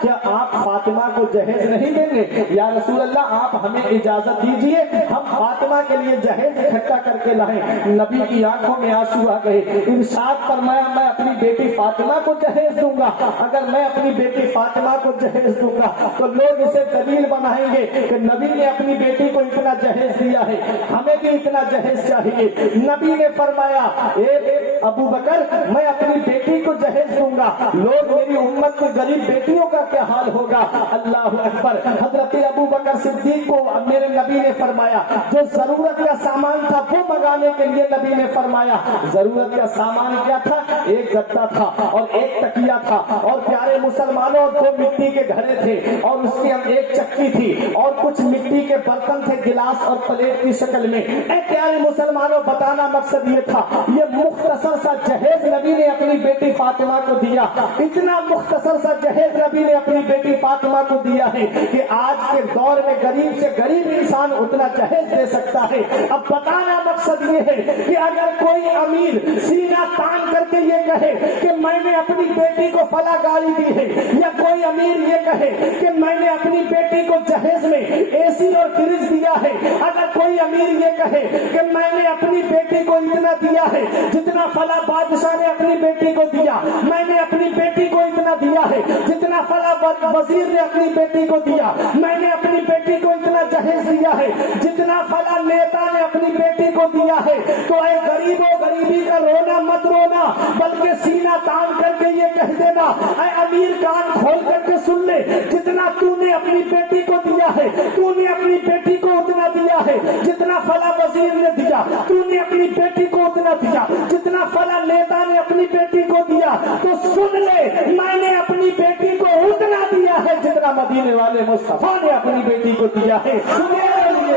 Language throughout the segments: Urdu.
کیا آپ فاطمہ کو جہیز نہیں دیں گے؟ یا رسول اللہ آپ ہمیں اجازت دیجئے ہم فاطمہ کے لیے جہیز اکٹھا کر کے لائیں۔ نبی کی آنکھوں میں آنسو آ گئے، ارشاد فرمایا میں اپنی بیٹی فاطمہ کو جہیز دوں گا، اگر میں اپنی بیٹی فاطمہ کو جہیز دوں گا تو لوگ اسے دلیل بنائیں گے کہ نبی نے اپنی بیٹی کو اتنا جہیز دیا ہے، ہمیں بھی اتنا جہیز چاہیے۔ نبی نے فرمایا اے ابو بکر میں اپنی بیٹی کو جہیز دوں گا، لوگ میری امت میں غریب بیٹیوں کا کیا حال ہوگا؟ اللہ اکبر۔ حضرت ابو بکر صدیق کو میرے نبی نے فرمایا جو ضرورت کا سامان تھا وہ منگانے کے لیے نبی نے فرمایا۔ ضرورت کا سامان کیا تھا؟ ایک گدا تھا اور ایک تکیہ تھا، اور پیارے مسلمانوں دو مٹی کے گھڑے تھے اور اس کی ایک چکی تھی اور کچھ مٹی کے برتن تھے گلاس اور پلیٹ کی شکل میں۔ اے پیارے مسلمانوں بتانا مقصد یہ تھا یہ مختصر سا جہیز نبی نے اپنی بیٹی فاطمہ کو دیا، اتنا مختصر سا جہیز نبی نے اپنی بیٹی فاطمہ کو دیا ہے کہ آج کے دور میں غریب سے غریب انسان اتنا جہیز دے سکتا ہے۔ اب بتانا مقصد یہ ہے کہ اگر کوئی امیر سینہ تان کر کے یہ کہے کہ میں نے اپنی بیٹی کو فلاں گاڑی دی ہے، یا کوئی امیر یہ کہے کہ میں نے اپنی بیٹی کو جہیز میں اے سی اور فریج دیا ہے، اگر کوئی امیر یہ کہے کہ میں نے اپنی بیٹی کو اتنا دیا ہے جتنا فلاں بادشاہ نے اپنی بیٹی کو دیا، میں نے اپنی بیٹی کو اتنا دیا ہے جتنا فلاں وزیر نے اپنی بیٹی کو دیا، میں نے اپنی بیٹی کو اتنا جہیز دیا ہے جتنا فلاں نیتا نے اپنی بیٹی کو دیا ہے، تو اے غریبوں غریبی کا رونا مت رونا بلکہ سینہ تان کر کے یہ کہہ دینا، اے امیر کان کھول کر کے سن لے جتنا تو نے اپنی بیٹی کو دیا ہے تو نے اپنی بیٹی کو اتنا دیا ہے جتنا فلاں وزیر نے دیا، تو نے اپنی بیٹی کو اتنا دیا جتنا فلاں نیتا نے اپنی بیٹی کو دیا، تو سن لے میں نے اپنی بیٹی کو اتنا دیا ہے جتنا مدینے والے مصطفیٰ نے اپنی بیٹی کو دیا ہے۔ میرے لیے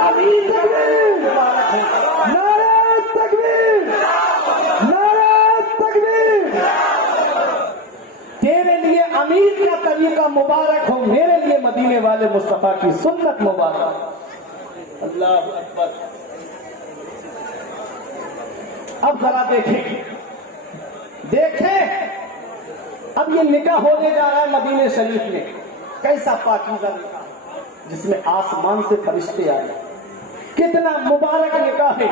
امیر مبارک ہے، نعرہ تکبیر، نعرہ تکبیر۔ تیرے لیے امیر کا طریقہ مبارک ہو، میرے لیے مدینے والے مصطفیٰ کی سنت مبارک۔ اللہ اکبر۔ اب ذرا دیکھیں اب یہ نکاح ہونے جا رہا ہے مدینے شریف میں، کیسا پاکیزہ نکاح جس میں آسمان سے فرشتے آئے، کتنا مبارک نکاح ہے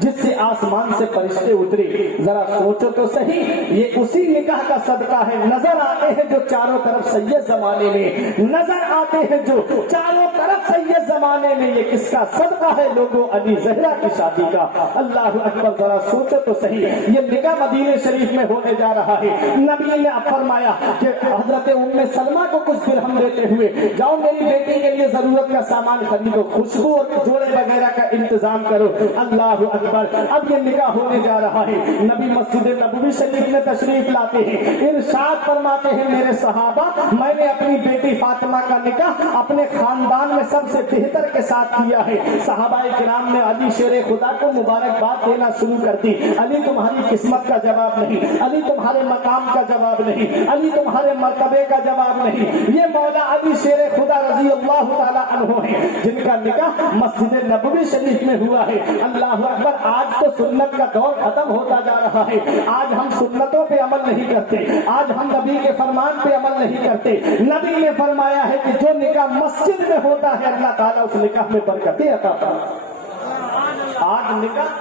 جس سے آسمان سے فرشتے اترے۔ ذرا سوچو تو صحیح، یہ اسی نکاح کا صدقہ ہے۔ نظر آتے ہیں جو چاروں طرف سے یہ زمانے میں، نظر آتے ہیں جو چاروں طرف سے یہ زمانے میں، یہ کس کا صدقہ ہے لوگوں؟ علی زہرا کی شادی کا۔ اللہ اکبر۔ ذرا سوچو تو صحیح، یہ نکاح مدینے شریف میں ہونے جا رہا ہے۔ نبی نے اب فرمایا کہ حضرت ام سلمہ کو کچھ درہم دیتے ہوئے جاؤ میری بیٹی کے لیے ضرورت کا سامان خریدو، خوشبو اور جوڑے وغیرہ کا انتظام کرو۔ اللہ اکبر۔ اب یہ نکاح ہونے جا رہا ہے، نبی مسجد نبوی شریف میں تشریف لاتے ہیں، ارشاد فرماتے ہیں میرے صحابہ میں نے اپنی بیٹی فاطمہ کا نکاح اپنے خاندان میں سب سے بہتر کے ساتھ کیا ہے۔ صحابہ کرام نے علی شیر خدا کو مبارکباد دینا شروع کر دی، علی تمہاری قسمت کا جواب نہیں، علی تمہارے مقام کا جواب نہیں، علی تمہارے مرتبے کا جواب نہیں، یہ مولا علی شیر خدا رضی اللہ تعالی عنہ ہیں جن کا نکاح مسجد نبوی شریف میں ہوا ہے۔ اللہ اکبر۔ آج تو سنت کا دور ختم ہوتا جا رہا ہے، آج ہم سنتوں پہ عمل نہیں کرتے، آج ہم نبی کے فرمان پہ عمل نہیں کرتے۔ نبی نے فرمایا ہے کہ جو نکاح مسجد میں ہوتا ہے اللہ تعالیٰ اس نکاح میں برکتیں عطا فرماتا۔ آج نکاح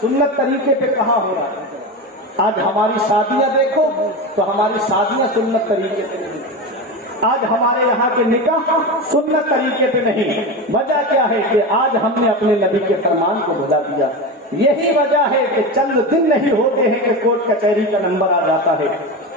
سنت طریقے پہ کہاں ہو رہا ہے؟ آج ہماری شادیاں دیکھو تو ہماری شادیاں سنت طریقے پہ نہیں، آج ہمارے یہاں کے نکاح سنت طریقے پہ نہیں۔ وجہ کیا ہے کہ آج ہم نے اپنے نبی کے فرمان کو بھلا دیا۔ یہی وجہ ہے کہ چند دن نہیں ہوتے ہیں کہ کورٹ کچہری کا نمبر آ جاتا ہے،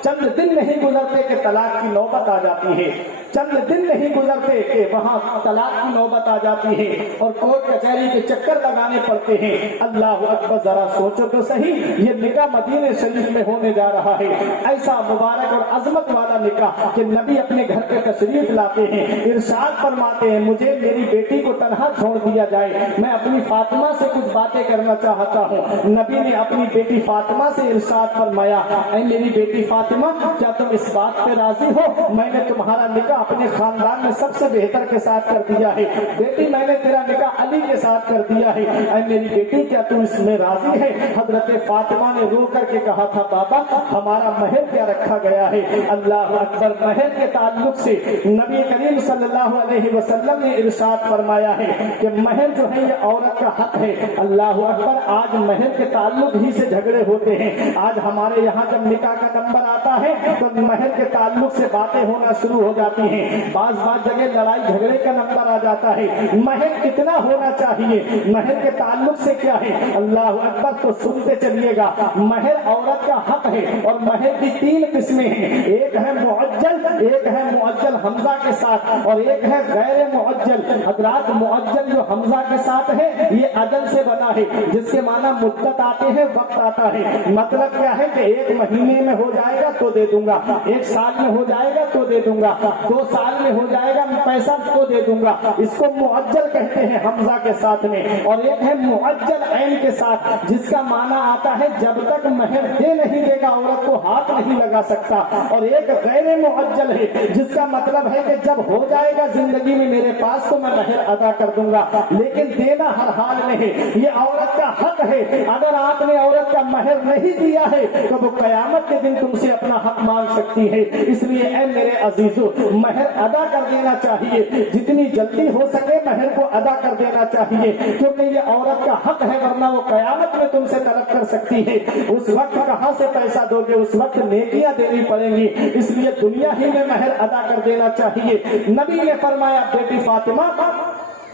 چند دن نہیں گزرتے کہ طلاق کی نوبت آ جاتی ہے، چند دن نہیں گزرتے کہ وہاں طلاق کی نوبت آ جاتی ہے اور کورٹ کچہری کے چکر لگانے پڑتے ہیں۔ اللہ اکبر۔ ذرا سوچو تو صحیح، یہ نکاح مدینے شریف میں ہونے جا رہا ہے، ایسا مبارک اور عظمت والا نکاح کہ نبی اپنے گھر پہ تشریف لاتے ہیں، ارشاد فرماتے ہیں مجھے میری بیٹی کو تنہا چھوڑ دیا جائے، میں اپنی فاطمہ سے کچھ باتیں کرنا چاہتا ہوں۔ نبی نے اپنی بیٹی فاطمہ سے ارشاد فرمایا اے میری بیٹی فاطمہ کیا تم اس بات پہ راضی ہو میں نے تمہارا نکاح اپنے خاندان میں سب سے بہتر کے ساتھ کر دیا ہے، بیٹی میں نے تیرا نکاح علی کے ساتھ کر دیا ہے، اے میری بیٹی کیا تو اس میں راضی ہے؟ حضرت فاطمہ نے رو کر کے کہا تھا بابا ہمارا مہر کیا رکھا گیا ہے؟ اللہ اکبر، مہر کے تعلق سے نبی کریم صلی اللہ علیہ وسلم نے ارشاد فرمایا ہے کہ مہر جو ہے یہ عورت کا حق ہے۔ اللہ اکبر، آج مہر کے تعلق ہی سے جھگڑے ہوتے ہیں۔ آج ہمارے یہاں جب نکاح کا نمبر آتا ہے تو مہر کے تعلق سے باتیں ہونا شروع ہو جاتی ہیں، بعض جگہ لڑائی جھگڑے کا نمبر آ جاتا ہے۔ مہر کتنا ہونا چاہیے، مہر کے تعلق سے کیا ہے؟ اللہ اکبر، تو سنتے چلیے گا۔ مہر عورت کا حق ہے اور مہر کی 3 قسمیں ہیں، ایک ہے معجل، ایک ہے معجل حمزہ کے ساتھ اور ایک ہے غیر معجل۔ حضرات معجل جو حمزہ کے ساتھ ہے یہ اجل سے بنا ہے، جس کے معنی مدت آتے ہیں، وقت آتا ہے۔ مطلب کیا ہے کہ 1 مہینے میں ہو جائے گا تو دے دوں گا، 1 سال میں ہو جائے گا تو دے دوں گا، 2 سال میں ہو جائے گا پیسہ تو دے دوں گا۔ اس کو معجل کہتے ہیں حمزہ کے ساتھ میں۔ اور ایک ہے معجل عین کے ساتھ، جس کا معنی آتا ہے جب تک مہر دے نہیں دے گا عورت کو ہاتھ نہیں لگا سکتا۔ اور ایک غیر معجل ہے، جس کا مطلب ہے کہ جب ہو جائے گا زندگی میں میرے پاس تو میں مہر ادا کر دوں گا، لیکن دینا ہر حال میں ہے۔ یہ عورت کا حق ہے، اگر آپ نے عورت کا مہر نہیں دیا ہے تو وہ قیامت کے دن تم سے اپنا حق مانگ سکتی ہے۔ اس لیے اے میرے عزیزو، مہر ادا کر دینا چاہیے، جتنی جلدی ہو سکے مہر کو ادا کر دینا چاہیے، کیونکہ یہ عورت کا حق ہے، ورنہ وہ قیامت میں تم سے طلب کر سکتی ہے۔ اس وقت کہاں سے پیسہ دو گے؟ اس وقت نیکیاں دینی پڑیں گی، اس لیے دنیا ہی میں مہر ادا کر دینا چاہیے۔ نبی نے فرمایا بیٹی فاطمہ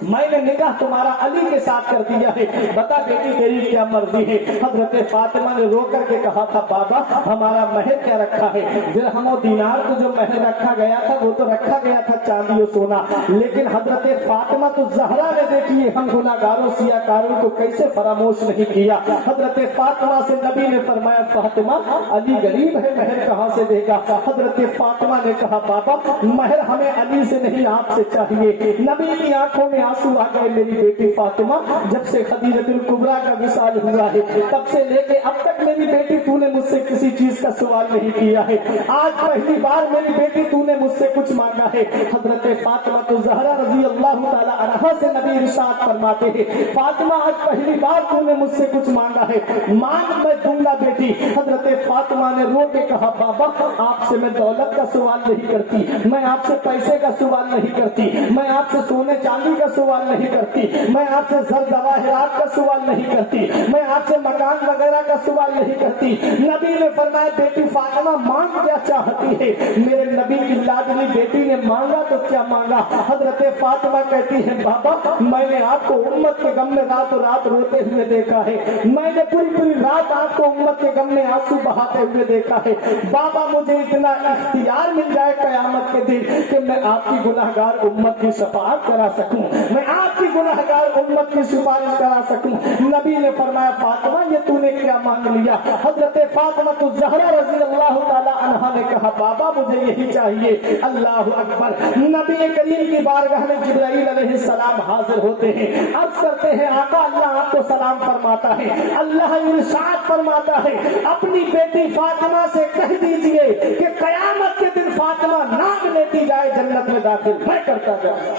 میں نے نکاح تمہارا علی کے ساتھ کر دیا ہے، بتا بیٹی تیری کیا مرضی ہے؟ حضرت فاطمہ نے رو کر کے کہا تھا بابا ہمارا مہر کیا رکھا ہے؟ درہم و دینار تو جو مہر رکھا گیا تھا وہ تو رکھا گیا تھا چاندی و سونا، لیکن حضرت فاطمہ تو زہرا نے دیکھیے ہم گناہگاروں سیاہ کاروں کو کیسے فراموش نہیں کیا۔ حضرت فاطمہ سے نبی نے فرمایا فاطمہ علی غریب ہے، مہر کہاں سے دے گا؟ حضرت فاطمہ نے کہا بابا مہر ہمیں علی سے نہیں آپ سے چاہیے۔ نبی کی آنکھوں میں آنسو آ گئے، میری بیٹی فاطمہ جب سے خدیجہ الکبریٰ کا وصال ہوا ہے تب سے لے کے اب تک میری بیٹی تو نے مجھ سے کسی چیز کا سوال نہیں کیا ہے، آج پہلی بار میری بیٹی تو نے مجھ سے کچھ مانگا ہے۔ حضرت فاطمہ تو زہرا رضی اللہ تعالی عنہا سے نبی ارشاد فرماتے ہیں فاطمہ آج پہلی بار تو نے مجھ سے کچھ مانگا ہے، مانگ میں دوں گا بیٹی۔ حضرت فاطمہ نے رو کے کہا بابا آپ سے میں دولت کا سوال نہیں کرتی، میں آپ سے پیسے کا سوال نہیں کرتی، میں آپ سے سونے چاندی کا سوال نہیں کرتی، میں آپ سے زر جواہرات کا سوال نہیں کرتی، میں آپ سے مکان وغیرہ کا سوال نہیں کرتی۔ نبی نے فرمایا بیٹی فاطمہ مانگ کیا چاہتی ہے؟ میرے نبی کی لاڈلی بیٹی نے مانگا تو کیا مانگا؟ حضرت فاطمہ کہتی ہے بابا میں نے آپ کو امت کے غم میں رات و رات روتے ہوئے دیکھا ہے، میں نے پوری رات آپ کو امت کے غم میں آنسو بہاتے ہوئے دیکھا ہے، بابا مجھے اتنا اختیار مل جائے قیامت کے دن کہ میں آپ کی گناہگار امت کی شفاعت کرا سکوں، میں آپ کی گناہگار امت کی سفارش کرا سکوں۔ نبی نے فرمایا فاطمہ یہ تو نے کیا مانگ لیا؟ حضرت فاطمہ تو زہرا رضی اللہ تعالی عنہا نے کہا بابا مجھے یہی چاہیے۔ اللہ اکبر، نبی کریم کی بارگاہ میں جبرائیل علیہ السلام حاضر ہوتے ہیں، عرض کرتے ہیں آقا اللہ آپ کو سلام فرماتا ہے، اللہ ارشاد فرماتا ہے اپنی بیٹی فاطمہ سے کہہ دیجئے کہ قیامت کے دن فاطمہ نام لیتی جائے جنت میں داخل میں کرتا جاؤں۔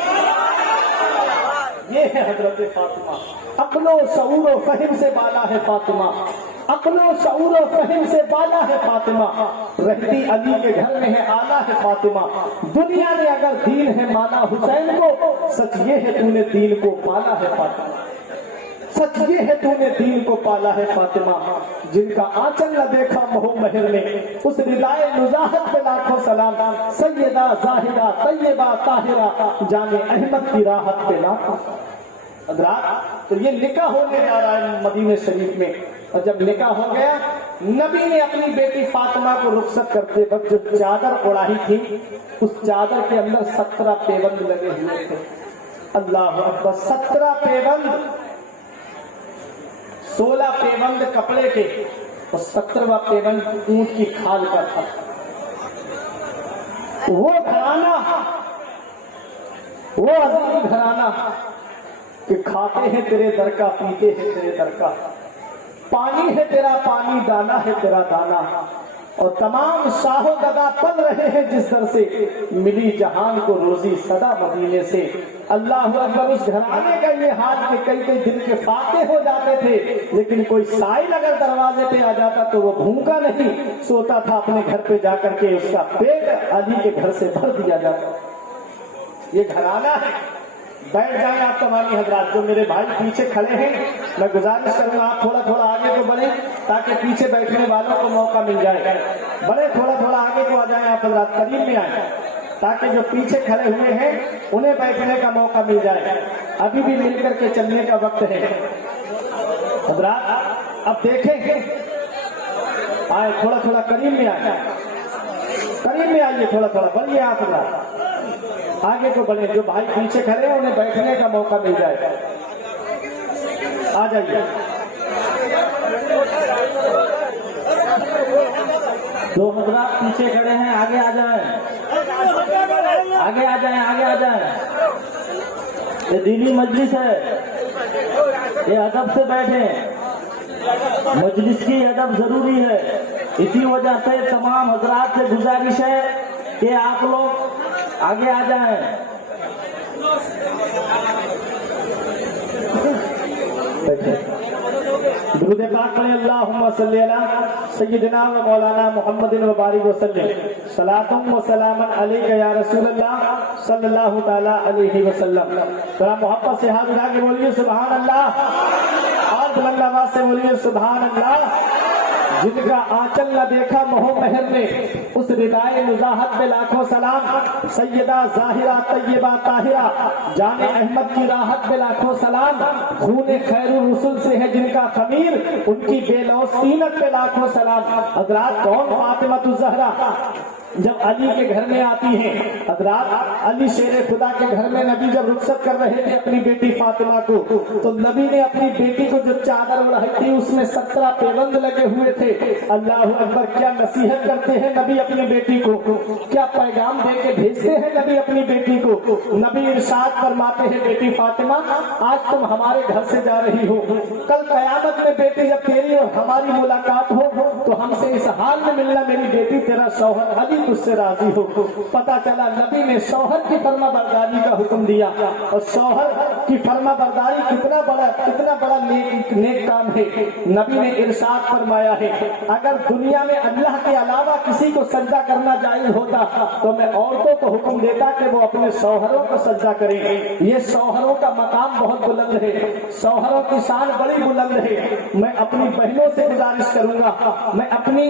یہ ہے حضرت فاطمہ، عقل و شعور و فہم سے بالا ہے فاطمہ، عقل و شعور و فہم سے بالا ہے فاطمہ، رہتی علی کے گھر میں ہے آلہ ہے فاطمہ، دنیا نے اگر دین ہے مانا حسین کو، سچ یہ ہے تو نے دین کو پالا ہے فاطمہ، سچ یہ ہے تو نے دین کو پالا ہے فاطمہ، جن کا آنچل نہ دیکھا مہو مہر نے، اس ردائے نزاہت پہ لاکھوں سلام، سیدہ زاہدہ طیبہ طاہرہ جان احمد کی راحت پہ لاکھوں حضرات۔ تو یہ نکاح ہونے جا رہا ہے مدینہ شریف میں، اور جب نکاح ہو گیا نبی نے اپنی بیٹی فاطمہ کو رخصت کرتے وقت جو چادر اڑائی تھی اس چادر کے اندر 17 پیوند لگے ہوئے تھے۔ اللہ اکبر، 17 پیوند، 16 پیوند کپڑے کے اور 17واں پیوند اونٹ کی کھال کا تھا۔ وہ گھرانہ، وہ عظیم گھرانہ کہ کھاتے ہیں تیرے در کا، پیتے ہیں تیرے در کا، پانی ہے تیرا پانی، دانا ہے تیرا دانا، اور تمام شاہ و گدا پل رہے ہیں جس در سے ملی جہان کو روزی صدا مدینے سے۔ اللہ اکبر، اس گھرانے کا یہ حال کہ کئی کئی دن کے فاقے ہو جاتے تھے، لیکن کوئی سائل اگر دروازے پہ آ جاتا تو وہ بھوکا نہیں سوتا تھا، اپنے گھر پہ جا کر کے اس کا پیٹ علی کے گھر سے بھر دیا جاتا۔ یہ گھرانہ ہے۔ بیٹھ جائیں آپ تمامی حضرات، جو میرے بھائی پیچھے کھڑے ہیں میں گزارش کروں گا آپ تھوڑا تھوڑا آگے کو بڑھیں تاکہ پیچھے بیٹھنے والوں کو موقع مل جائے۔ بڑے تھوڑا تھوڑا آگے کو آ جائیں آپ حضرات، قریب میں آئیں تاکہ جو پیچھے کھڑے ہوئے ہیں انہیں بیٹھنے کا موقع مل جائے۔ ابھی بھی مل کر کے چلنے کا وقت ہے حضرات۔ اب دیکھیں آئے، تھوڑا تھوڑا قریب میں آئے، قریب میں آئیے، تھوڑا تھوڑا بڑھیے آپ حضرات، آگے کو بڑھیں۔ جو بھائی پیچھے کھڑے ہیں انہیں بیٹھنے کا موقع مل جائے، آ جائیے۔ دو حضرات پیچھے کھڑے ہیں آگے آ جائیں، آگے آ جائیں، آگے آ جائیں۔ یہ دینی مجلس ہے، یہ ادب سے بیٹھیں، مجلس کی ادب ضروری ہے۔ اسی وجہ سے تمام حضرات سے گزارش ہے کہ آپ لوگ آگے آ جائیں۔ درود پاک پڑھیں، اللہم صلی علی سیدنا و مولانا محمد و بارک وسلم، صلاۃ و سلام علیک یا رسول اللہ صلی اللہ تعالی علیہ وسلم۔ ذرا محبت سے ہاتھ اٹھا کے بولیے سبحان اللہ، اور بلند آواز سے بولیے سبحان اللہ۔ جن کا آنچل نہ دیکھا مہو مہر نے، اس ردائے نزاہت پہ لاکھوں سلام۔ سیدہ ظاہرہ طیبہ طاہرہ جان احمد کی راحت پہ لاکھوں سلام۔ خون خیر الرسل سے ہے جن کا خمیر، ان کی بے لوث طینت پہ لاکھوں سلام۔ حضرات کون فاطمہ الزہرا جب علی کے گھر میں آتی ہیں، حضرات علی شیر خدا کے گھر میں نبی جب رخصت کر رہے تھے اپنی بیٹی فاطمہ کو، تو نبی نے اپنی بیٹی کو جو چادر اڑائی تھی اس میں 17 پیوند لگے ہوئے تھے۔ اللہ اکبر، کیا نصیحت کرتے ہیں نبی اپنی بیٹی کو، کیا پیغام دے کے بھیجتے ہیں نبی اپنی بیٹی کو۔ نبی ارشاد فرماتے ہیں بیٹی فاطمہ آج تم ہمارے گھر سے جا رہی ہو، کل قیامت میں بیٹی جب تیری اور ہماری ملاقات ہو تو ہم سے اس حال میں ملنا میری بیٹی تیرا شوہر علی تجھ سے راضی ہو۔ پتا چلا نبی نے شوہر کی فرما برداری کا حکم دیا، اور شوہر کی فرما برداری کتنا بڑا نیک کام ہے۔ نبی نے ارشاد فرمایا ہے اگر دنیا میں اللہ کے علاوہ کسی کو سجدہ کرنا جائز ہوتا تو میں عورتوں کو حکم دیتا کہ وہ اپنے شوہروں کو سجدہ کریں۔ یہ شوہروں کا مقام بہت بلند ہے، شوہروں کی شان بڑی بلند ہے۔ میں اپنی بہنوں سے گزارش کروں گا، میں اپنی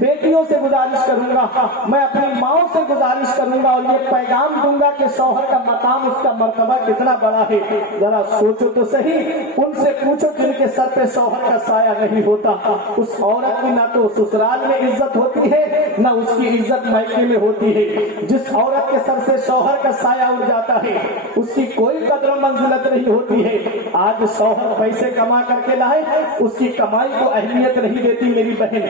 بیٹیوں سے گزارش کروں گا، میں اپنی ماؤں سے گزارش کروں گا اور یہ پیغام دوں گا کہ شوہر کا مقام، اس کا مرتبہ کتنا بڑا ہے۔ ذرا سوچو تو صحیح، ان سے پوچھو جن کے سر پہ شوہر کا سایہ نہیں ہوتا، اس عورت کی نہ تو سسرال میں عزت ہوتی ہے نہ اس کی عزت میکے میں ہوتی ہے۔ جس عورت کے سر سے شوہر کا سایہ اڑ جاتا ہے اس کی کوئی قدر و منزلت نہیں ہوتی ہے۔ آج شوہر پیسے کما کر کے لائے، اس کی کمائی کو اہمیت نہیں دیتی میری بہن۔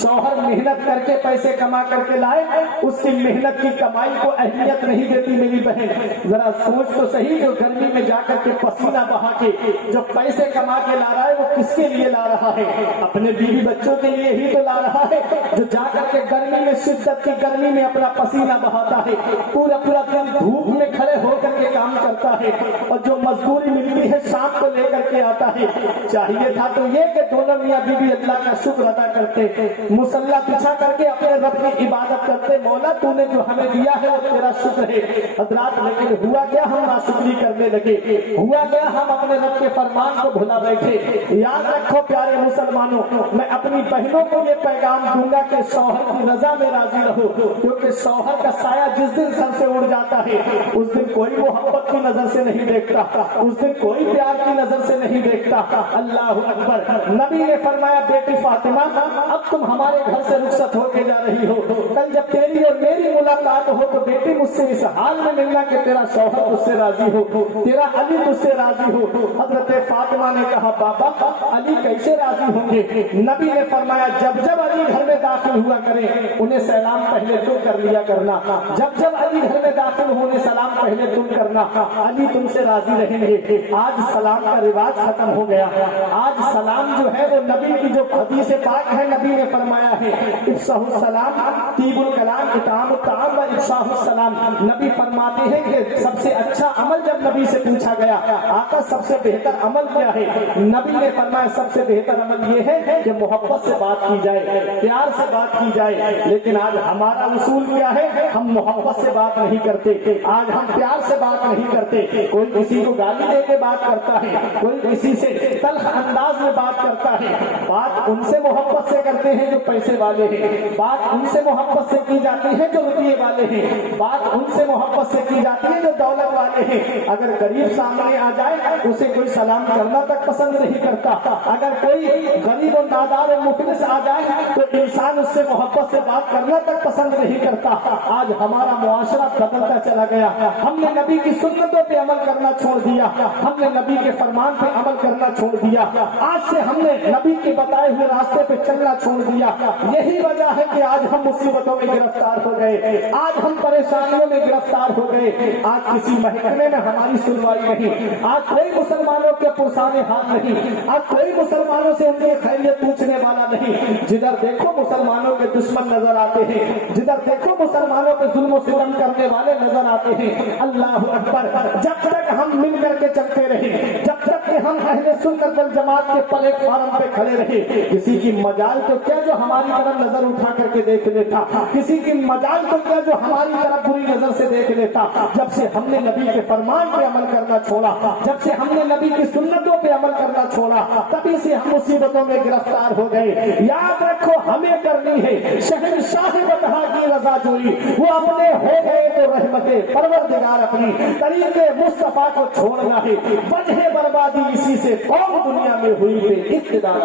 شوہر محنت کر کے پیسے کما کر کے لائے، اس کی محنت کی کمائی کو اہمیت نہیں دیتی میری بہن۔ ذرا سوچ تو صحیح، جو گرمی میں جا کر کے پسینہ بہا کے جو پیسے کما کے لا رہا ہے وہ کس کے لیے لا رہا ہے؟ اپنے بیوی بچوں کے لیے ہی تو لا رہا ہے۔ جو جا کر کے گرمی میں، شدت کی گرمی میں اپنا پسینہ بہاتا ہے، پورا دن دھوپ میں کھڑے ہو کر کے کام کرتا ہے، اور جو مزدوری ملتی ہے شام کو لے کر کے آتا ہے۔ چاہیے تھا تو یہ کہ دونوں میاں بیوی اللہ کا شکر ادا کرتے، مصلی بچھا کر کے اپنے رب کی عبادت کرتے، مولا تو نے جو ہمیں دیا ہے وہ تیرا شکر ہے۔ حضرات لیکن ہوا کیا، ہم ناشکری کرنے لگے، ہوا کیا ہم اپنے رب کے فرمان کو بھلا بیٹھے۔ یاد رکھو پیارے مسلمانوں، میں اپنی بہنوں کو یہ پیغام دوں گا کہ شوہر کی رضا میں راضی رہو، کیونکہ شوہر کا سایہ جس دن سر سے اڑ جاتا ہے اس دن کوئی محبت کی نظر سے نہیں دیکھتا، اس دن کوئی پیار کی نظر سے نہیں دیکھتا۔ اللہ اکبر۔ نبی نے فرمایا بیٹی فاطمہ اب تم ہمارے گھر سے رخصت ہو کے جا رہی ہو، کل جب تیری اور میری ملاقات ہو تو بیٹی مجھ سے اس حال میں ملنا کہ تیرا شوہر تجھ سے راضی ہو، تیرا علی تجھ سے راضی ہو۔ حضرت فاطمہ نے کہا بابا علی کیسے راضی ہوں گے؟ نبی نے فرمایا جب جب علی گھر میں داخل ہوا کریں انہیں سلام پہلے تم کر لیا کرنا، جب جب علی گھر میں داخل ہونے سلام پہلے تم کرنا، علی تم سے راضی رہیں گے۔ آج سلام کا رواج ختم ہو گیا. آج سلام جو ہے وہ نبی کی جو حدیث پاک ہے نبی نے فرمایا ہے افشاء السلام طیب الکلام اطعام الطعام و افشاء السلام. نبی فرماتے ہیں کہ سب سے اچھا عمل جب نبی سے پوچھا گیا آقا سب سے بہتر عمل کیا ہے, نبی نے فرمایا سب سے بہتر عمل یہ ہے کہ محبت سے بات کی جائے, پیار سے بات کی جائے. لیکن آج ہمارا اصول کیا ہے, ہم محبت سے بات نہیں کرتے, آج ہم پیار سے بات نہیں کرتے. کوئی کسی کو گالی دے کے بات کرتا ہے, کوئی کسی سے تلخ انداز میں بات کرتا ہے. بات ان سے محبت سے کرتے ہیں جو پیسے والے ہیں, بات ان سے محبت سے کی جاتی ہے جو روپیے والے ہیں, بات ان سے محبت سے کی جاتی ہے جو دولت والے ہیں. اگر غریب سامنے آ جائے اسے کوئی سلام کرنا تک پسند نہیں کرتا. اگر کوئی غریب و نادار و مفلس آ جائے تو انسان اس سے محبت سے بات کرنا تک پسند نہیں کرتا. آج ہمارا معاشرہ بدلتا چلا گیا. ہم نے نبی کی سنتوں پہ عمل کرنا چھوڑ دیا, ہم نے نبی کے فرمان پہ عمل کرنا چھوڑ دیا. آج سے ہم نے نبی کے بتائے ہوئے راستے پہ چلنا چھوڑ دیا. یہی وجہ ہے کہ آج ہم مصیبتوں میں گرفتار ہو گئے, آج ہم پریشانیوں میں گرفتار ہو گئے. آج کسی محکمے میں ہماری سنوائی نہیں, آج کوئی مسلمانوں کے پرسانے ہاتھ نہیں, آج کوئی مسلمانوں سے ان کی خیریت پوچھنے والا نہیں. جدھر دیکھو مسلمانوں کے دشمن نظر آتے ہیں, جدھر دیکھو مسلمانوں پہ ظلم و ستم کرنے والے نظر آتے ہیں. اللہ اکبر, جب تک ہم مل کر کے چلتے رہے, جب تک کہ ہم اہل سنت والجماعت کے پلیٹ فارم پہ کھڑے رہے, کسی کی مجال تو کیا جو ہماری طرف نظر اٹھا کر کے دیکھ لیتا, کسی کی مجال تو کیا جو ہماری طرف بری نظر سے دیکھ لیتا. جب سے ہم نے نبی کے فرمان پہ عمل کرنا چھوڑا, جب سے ہم نے نبی کی سنتوں پہ عمل کرنا چھوڑا, تبھی سے ہم مصیبتوں میں گرفتار ہو گئے. یاد رکھو ہمیں کرنی ہے شہنشاہ بطحا کی رضا جوئی, وہ اپنے ہو گئے تو رحمت پروردگار اپنی طریقے مصطفیٰ کو چھوڑنا ہے. وجہ بربادی اسی سے قوم دنیا میں ہوئی بے اقتدار,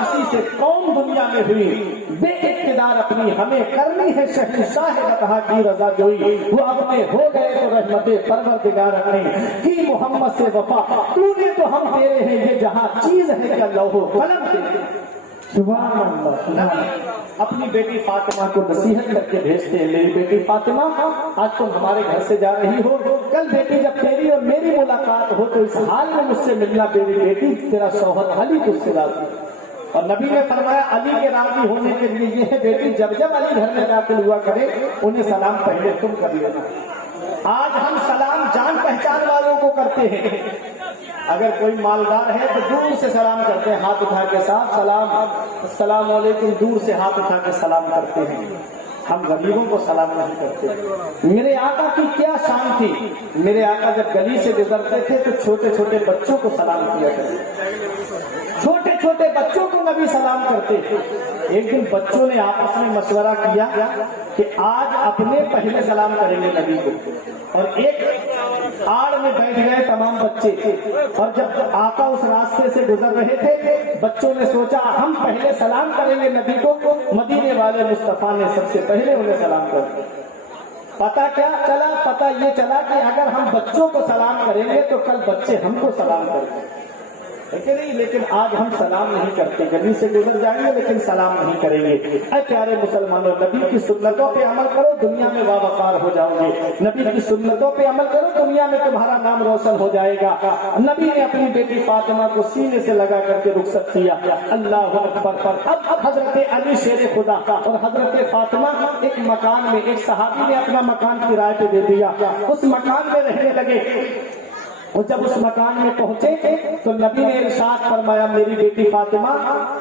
اسی سے قوم دنیا میں ہوئی بے اقتدار. اپنی ہمیں کرنی ہے شہنشاہ بطحا کی رضا جوئی, وہ اپنے ہو گئے تو رحمت پروردگار اپنی کی محمد سے وفا. تو نے تو ہم تیرے ہیں یہ جہاں چیز ہے کیا لوح و قلم تیرے. سبحان اللہ. اپنی بیٹی فاطمہ کو نصیحت کر کے بھیجتے ہیں, میری بیٹی فاطمہ آج تم ہمارے گھر سے جا رہی ہو, کل بیٹی جب تیری اور میری ملاقات ہو تو اس حال میں مجھ سے ملنا. میری بیٹی تیرا شوہر علی کو سے راضی. اور نبی نے فرمایا علی کے راضی ہونے کے لیے یہ ہے بیٹی جب جب علی گھر میں داخل ہوا کرے انہیں سلام پہلے تم کر لینا. آج ہم سلام جان پہچان والوں کو کرتے ہیں. اگر کوئی مالدار ہے تو دور سے سلام کرتے ہیں, ہاتھ اٹھا کے ساتھ سلام السلام علیکم, دور سے ہاتھ اٹھا کے سلام کرتے ہیں. ہم غریبوں کو سلام نہیں کرتے. میرے آقا کی کیا شان تھی, میرے آقا جب گلی سے گزرتے تھے تو چھوٹے چھوٹے بچوں کو سلام کیا کرتے, چھوٹے چھوٹے بچوں کو نبی سلام کرتے. ایک دن بچوں نے آپس میں مشورہ کیا کہ آج اپنے پہلے سلام کریں گے نبی کو, اور ایک آڑ میں بیٹھ گئے تمام بچے. اور جب آقا اس راستے سے گزر رہے تھے بچوں نے سوچا ہم پہلے سلام کریں گے نبی کو. مدینے والے مصطفیٰ نے سب سے پہلے انہیں سلام کر دیا. پتا کیا چلا, پتا یہ چلا کہ اگر ہم بچوں کو سلام کریں گے تو کل بچے ہم کو سلام کریں گے, ہے کہ نہیں. لیکن آج ہم سلام نہیں کرتے, گلی سے گزر جائیں گے لیکن سلام نہیں کریں گے. اے پیارے مسلمانوں, نبی کی سنتوں پہ عمل کرو, دنیا میں باوقار ہو جاؤ گے. نبی کی سنتوں پہ عمل کرو, دنیا میں تمہارا نام روشن ہو جائے گا. نبی نے اپنی بیٹی فاطمہ کو سینے سے لگا کر کے رخصت کیا. اللہ اکبر. اب حضرت علی شیر خدا اور حضرت فاطمہ ایک مکان میں, ایک صحابی نے اپنا مکان کرائے پہ دے دیا, اس مکان میں رہنے لگے. اور جب اس مکان میں پہنچے تو نبی نے ارشاد فرمایا میری بیٹی فاطمہ,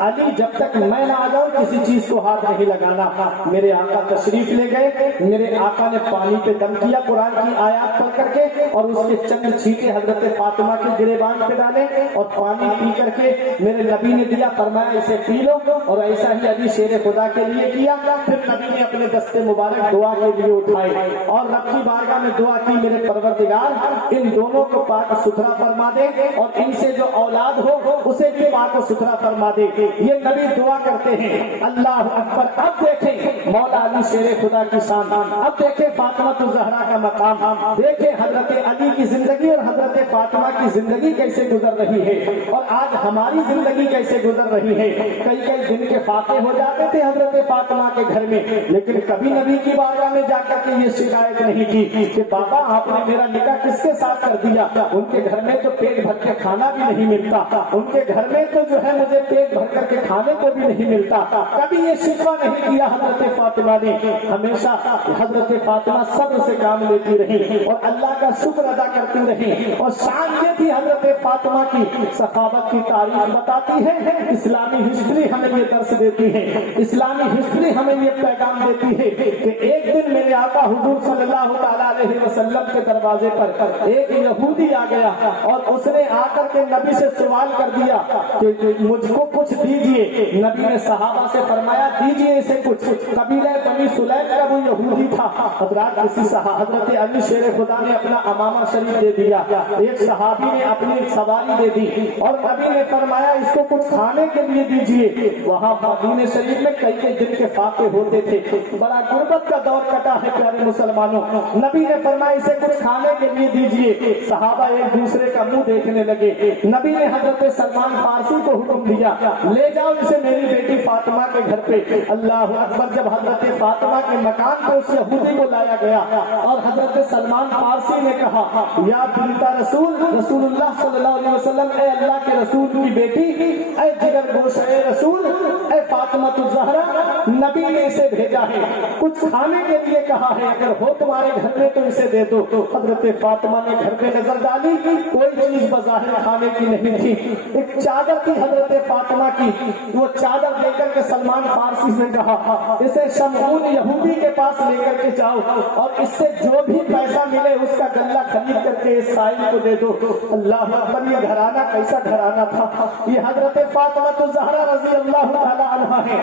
علی جب تک میں نہ آ جاؤں کسی چیز کو ہاتھ نہیں لگانا. میرے آقا تشریف لے گئے, میرے آقا نے پانی پہ دم کیا قرآن کی آیات پڑھ کر کے, اور اس کے چند چھینٹے حضرت فاطمہ کے گریبان پہ ڈالے اور پانی پی کر کے میرے نبی نے دیا, فرمایا اسے پی لو. اور ایسا ہی علی شیر خدا کے لیے کیا. پھر نبی نے اپنے دستے مبارک دعا کے لیے اٹھائے اور رب کی بارگاہ میں دعا کی, میرے پروردگار ان دونوں کو پاک ستھرا فرما دے اور ان سے جو اولاد ہو اسے بھی پاک و ستھرا فرما دے. یہ نبی دعا کرتے ہیں. اللہ اکبر. اب دیکھیں مولا علی شیر خدا کی شان, اب دیکھیں فاطمہ الزہرا کا مقام, دیکھیں حضرت علی کی زندگی اور حضرت فاطمہ کی زندگی کیسے گزر رہی ہے, اور آج ہماری زندگی کیسے گزر رہی ہے. کئی کئی دن کے فاتح ہو جاتے تھے حضرت فاطمہ کے گھر میں, لیکن کبھی نبی کی بارگاہ میں جا کر کے یہ شکایت نہیں کی کہ بابا آپ نے میرا نکاح کس کے ساتھ کر دیا, ان کے گھر میں تو پیٹ بھر کے کھانا بھی نہیں ملتا، ان کے گھر میں تو جو ہے مجھے پیٹ بھر کر کے کھانے کو بھی نہیں ملتا۔ کبھی یہ شکوہ نہیں کیا حضرت فاطمہ نے، ہمیشہ حضرت فاطمہ صبر سے کام لیتی رہی اور اللہ کا شکر ادا کرتی رہی۔ اور شان یہ تھی حضرت فاطمہ کی، سخاوت کی تاریخ بتاتی ہے، اسلامی ہسٹری ہمیں یہ درس دیتی ہے، اسلامی ہسٹری ہمیں یہ پیغام دیتی ہے کہ ایک دن میرے آقا حضور صلی اللہ تعالیٰ علیہ وسلم کے دروازے پر ایک یہودی آ گیا اور اس نے آ کر کے نبی سے سوال کر دیا کہ مجھ کو کچھ دیجئے۔ نبی نے صحابہ سے فرمایا دیجئے اسے کچھ۔ قبیلہ بنی سلیم کا وہ یہودی تھا۔ حضرات حضرت علی شیر خدا نے اپنا امامہ شریف دے دیا، ایک صحابی نے اپنی سواری دے دی اور نبی نے فرمایا اس کو کچھ کھانے کے لیے دیجئے۔ وہاں مدینہ شریف میں کئی دن کے فاقے ہوتے تھے، بڑا غربت کا دور کٹا ہے پیارے مسلمانوں۔ نبی نے فرمایا اسے کچھ کھانے کے لیے دیجئے۔ صحابہ ایک دوسرے کا منہ دیکھنے لگے۔ نبی نے حضرت سلمان فارسی کو حکم دیا لے جاؤ اسے میری بیٹی فاطمہ کے گھر پہ۔ اللہ اکبر، جب حضرت فاطمہ کے مکان پہ اس یہودی کو لایا گیا اور حضرت سلمان فارسی نے کہا یا بنتا رسول اللہ صلی اللہ علیہ وسلم، اے اللہ کے رسول کی بیٹی، اے جگر گوش اے رسول، اے فاطمہ الزہرا، نبی نے اسے بھیجا ہے، کچھ کھانے کے لیے کہا ہے، اگر ہو تمہارے گھر میں تو اسے دے دو۔ حضرت فاطمہ نے گھر میں نظر ڈالی، کوئی چیز بظاہر کھانے کی نہیں تھی، ایک چادر تھی حضرت فاطمہ کی، وہ چادر لے کر کے سلمان فارسی نے کہا اسے شمعون یہودی کے پاس لے کر کے جاؤ اور اس سے جو بھی پیسہ ملے اس کا غلہ خرید کر کے اس سائل کو دے دو۔ اللہ اکبر، یہ گھرانہ کیسا گھرانہ تھا، یہ حضرت فاطمہ الزہرا رضی اللہ تعالی عنہا ہے،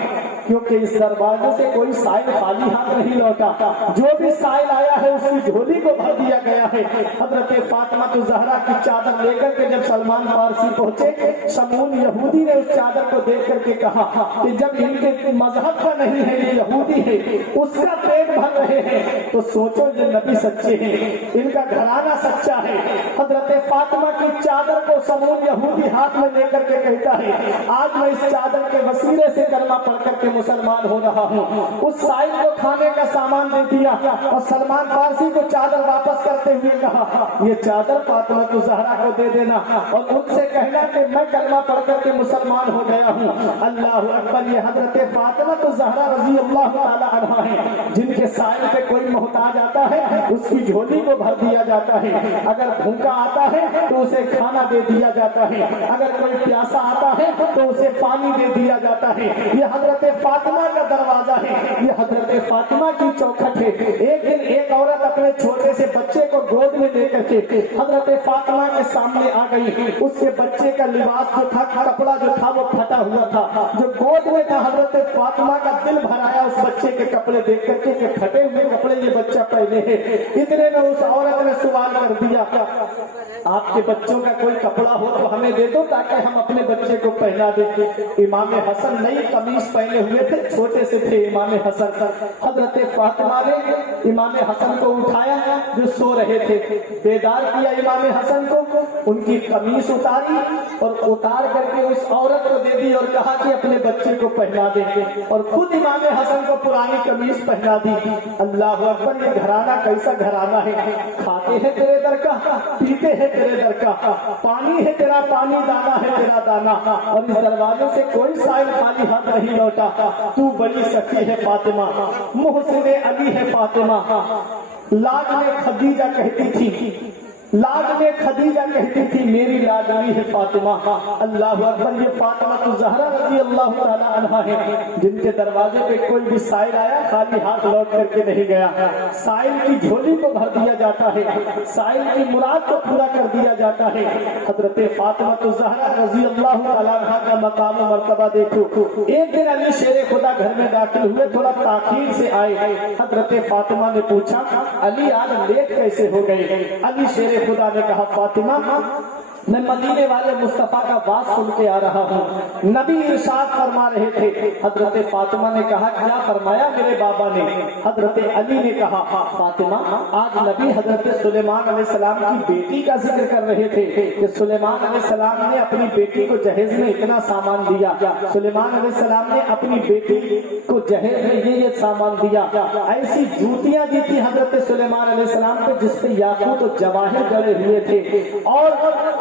کیونکہ اس دروازے سے کوئی سائل خالی ہاتھ نہیں لوٹا، جو بھی سائل آیا ہے اس کی جھولی کو بھر دیا گیا ہے۔ حضرت فاطمہ الزہرا کی چادر لے کر کے جب سلمان فارسی پہنچے، شمعون یہودی نے اس چادر کو دیکھ کر کے کہا کہ جب ان کے مذہب کا نہیں ہے، یہ یہودی ہے، اس کا پیٹ بھر رہے ہیں، تو سوچو یہ نبی سچے ہیں، ان کا گھرانہ سچا ہے۔ حضرت فاطمہ کی چادر کو شمعون یہودی ہاتھ میں لے کر کے کہتا ہے آج میں اس چادر کے وسیلے سے کلمہ پڑھ کر کے مسلمان ہو رہا ہوں۔ اس سائل کو کھانے کا سامان دے دیا اور سلمان فارسی کو چادر واپس کرتے ہوئے کہا یہ چادر فاطمہ الزہرا کو دے دینا اور ان سے کہنا کہ میں کلمہ پڑھ کر کے مسلمان ہو گیا ہوں۔ اللہ اکبر، یہ حضرت فاطمہ الزہرا رضی اللہ تعالی عنہا ہے جن کے سائل پہ کوئی محتاج آتا ہے اس کی جھولی کو بھر دیا جاتا ہے، اگر بھوکا آتا ہے تو اسے کھانا دے دیا جاتا ہے، اگر کوئی پیاسا آتا ہے تو اسے پانی دے دیا جاتا ہے۔ یہ حضرت فاطمہ کا دروازہ ہے، یہ حضرت فاطمہ کی چوکھٹ ہے۔ ایک دن ایک عورت اپنے چھوٹے سے بچے کو گود میں لے کر کے حضرت فاطمہ کے سامنے آ گئی، اس کے بچے کا لباس جو تھا، کپڑا جو تھا وہ پھٹا ہوا تھا، جو گود میں تھا، حضرت فاطمہ کا دل بھر آیا اس بچے کے کپڑے دیکھ کر کے کہ پھٹے ہوئے کپڑے یہ بچہ پہنے ہیں۔ اتنے میں اس عورت نے سوال کر دیا آپ کے بچوں کا کوئی کپڑا ہو تو ہمیں دے دو تاکہ ہم اپنے بچے کو پہنا دیں۔ امام حسن نئی قمیص پہنے ہوئے تھے، چھوٹے سے تھے امام حسن۔ حضرت فاطمہ نے امام حسن کو اٹھایا جو سو رہے تھے، بیدار کیا امام حسن کو، ان کی قمیص اتاری اور اتار کر کے اس عورت کو دے دی اور کہا کہ اپنے بچے کو پہنا دیں، اور خود امام حسن کو پرانی قمیص پہنا دی۔ اللہ اکبر، یہ گھرانہ کیسا گھرانہ ہے، کھاتے ہیں تیرے در کا، پیتے ہیں تیرے در کا، پانی ہے تیرا پانی، دانا ہے تیرا دانا، اور اس دروازے سے کوئی سائل خالی ہاتھ نہیں لوٹا۔ تو بڑی سخی ہے فاطمہ، محسن علی ہے فاطمہ، لاڈ میں خدیجہ کہتی تھی، لاڈ میں خدیجہ کہتی تھی میری لاڈلی ہے فاطمہ۔ اللہ اکبر، یہ فاطمہ الزہرا رضی اللہ تعالی عنہا ہے جن کے دروازے پہ کوئی بھی سائل آیا خالی ہاتھ لوٹ کر کے نہیں گیا، سائل کی جھولی کو بھر دیا جاتا ہے، سائل کی مراد کو پورا کر دیا جاتا ہے۔ حضرت فاطمہ الزہرا رضی اللہ تعالی عنہا کا مقام و مرتبہ دیکھو۔ ایک دن علی شیر خدا گھر میں داخل ہوئے، تھوڑا تاخیر سے آئے۔ حضرت فاطمہ نے پوچھا علی آج لیٹ کیسے ہو گئے؟ علی شیر خدا نے کہا فاطمہ میں مدینے والے مصطفیٰ کا بات سن کے آ رہا ہوں، نبی ارشاد فرما رہے تھے، حضرت فاطمہ نے کہا کیا فرمایا میرے بابا نے؟ حضرت علی نے کہا فاطمہ آج نبی حضرت سلیمان علیہ السلام کی بیٹی کا ذکر کر رہے تھے کہ سلیمان علیہ السلام نے اپنی بیٹی کو جہیز میں اتنا سامان دیا، سلیمان علیہ السلام نے اپنی بیٹی کو جہیز میں یہ سامان دیا، ایسی جوتیاں دی تھی حضرت سلیمان علیہ السلام کو جس پہ یاقوت و جواہر جڑے ہوئے تھے، اور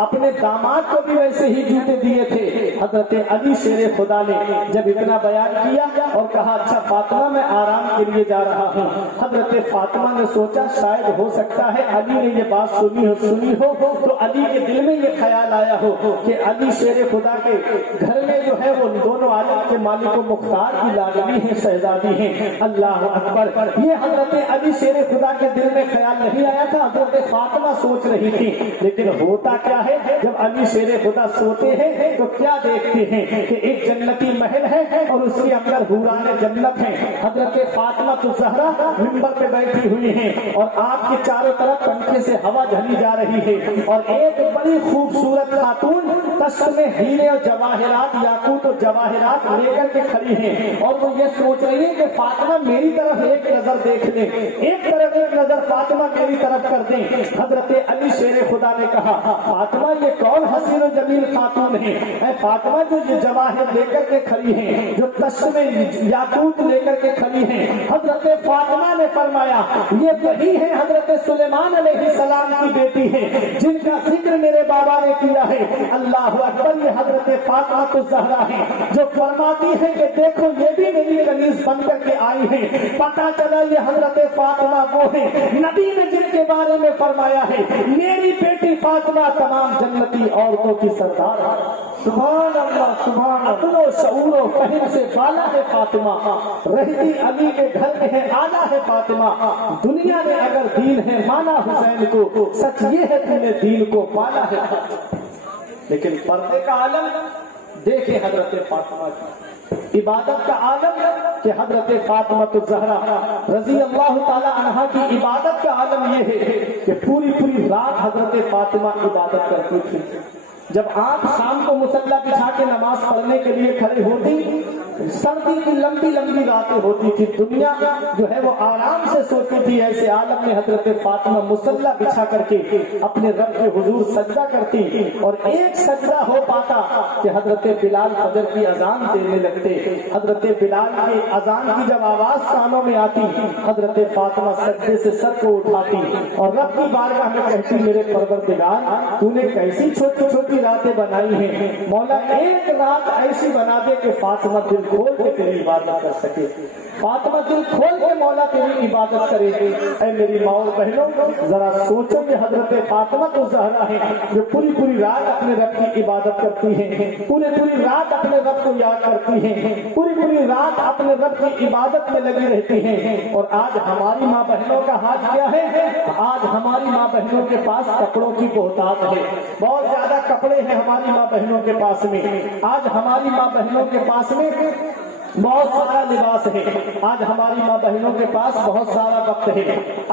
اپنے داماد کو بھی ویسے ہی جوتے دیے تھے۔ حضرت علی شیر خدا نے جب اتنا بیان کیا اور کہا اچھا فاطمہ میں آرام کے لیے جا رہا ہوں، حضرت فاطمہ نے سوچا شاید ہو سکتا ہے علی نے یہ بات سنی ہو تو علی کے دل میں یہ خیال آیا ہو کہ علی شیر خدا کے گھر میں جو ہے وہ دونوں عالم کے مالک و مختار کی لاڈلی ہیں، شہزادی ہیں۔ اللہ اکبر، یہ حضرت علی شیر خدا کے دل میں خیال نہیں آیا تھا، حضرت فاطمہ سوچ رہی تھی۔ لیکن ہوتا کیا ہے جب علی شیر خدا سوتے ہیں تو کیا دیکھتے ہیں کہ ایک جنتی محل ہے اور اس کے اندر حوران جنت ہیں، حضرت فاطمہ الزہرا منبر پہ بیٹھی ہوئی ہیں اور آپ کے چاروں طرف پنکھے سے ہوا جھلی جا رہی ہے، اور ایک بڑی خوبصورت خاتون تشر میں ہیرے اور جواہرات، یاقوت اور جواہرات لے کر کے کھڑی ہیں، اور وہ یہ سوچ رہی ہے کہ فاطمہ میری طرف ایک نظر دیکھ لیں، ایک نظر فاطمہ میری طرف کر دیں۔ حضرت علی شیر خدا نے کہا فاطمہ یہ کون حسین و جمیل خاتون ہے؟ اے فاطمہ جو یہ جواہر لے کر کے کھڑی ہیں، جو تشر میں یاقوت لے کر کے کھڑی ہیں، حضرت فاطمہ نے فرمایا یہ وہی ہے حضرت سلیمان علیہ السلام کی بیٹی ہے جن کا ذکر میرے بابا نے کیا ہے۔ اللہ اکبر، یہ حضرت فاطمہ الزہرا ہے جو فرماتی ہے کہ دیکھو یہ بھی میری کنیز بن کر کے آئی ہے۔ پتہ چلا یہ حضرت فاطمہ وہ ہے نبی نے جن کے بارے میں فرمایا ہے میری بیٹی فاطمہ تمام جنتی عورتوں کی سردار ہے۔ سبحان اللہ، سبحان اللہ، عقل و شعور و فہم سے بالا ہے فاطمہ، رہتی علی کے گھر میں ہے آلہ ہے فاطمہ، دنیا نے اگر دین ہے مانا حسین کو، سچ یہ ہے تم نے دین کو پالا ہے۔ لیکن پردے کا عالم دیکھیں حضرت فاطمہ کی، عبادت کا عالم کہ حضرت فاطمہ الزہرا رضی اللہ تعالی عنہا کی عبادت کا عالم یہ ہے کہ پوری رات حضرت فاطمہ عبادت کرتی تھی۔ جب آپ شام کو مصلی بچھا کے نماز پڑھنے کے لیے کھڑے ہوتی، سردی کی لمبی راتیں ہوتی تھی، دنیا جو ہے وہ آرام سے سوتی تھی، ایسے عالم میں حضرت فاطمہ مصلی بچھا کر کے اپنے رب کے حضور سجدہ کرتی، اور ایک سجدہ ہو پاتا کہ حضرت بلال فجر کی اذان دینے لگتے، حضرت بلال کی اذان کی جب آواز کانوں میں آتی حضرت فاطمہ سجدے سے سر کو اٹھاتی اور رب کی بارگاہ میں کہتی میرے پروردگار تو نے کیسی چھوٹی چھوٹی راتیں بنائی ہیں، مولا ایک رات ایسی بنا دے کہ فاطمہ دل کھول کے تیری عبادت کر سکے، فاطمہ دل کھول کے مولا تیری عبادت کرے۔ اے میری ماں اور بہنوں ذرا سوچو کہ حضرت فاطمہ الزہرا ہے جو پوری رات اپنے رب کی عبادت کرتی ہیں، پوری رات اپنے رب کو یاد کرتی ہیں، پوری رات اپنے رب کی عبادت میں لگی رہتی ہیں۔ اور آج ہماری ماں بہنوں کا حال کیا ہے؟ آج ہماری ماں بہنوں کے پاس کپڑوں کی بہتات ہے، بہت زیادہ کپڑے ہیں ہماری ماں بہنوں کے پاس میں، آج ہماری ماں بہنوں کے پاس میں بہت سارا لباس ہے، آج ہماری ماں بہنوں کے پاس بہت سارا وقت ہے،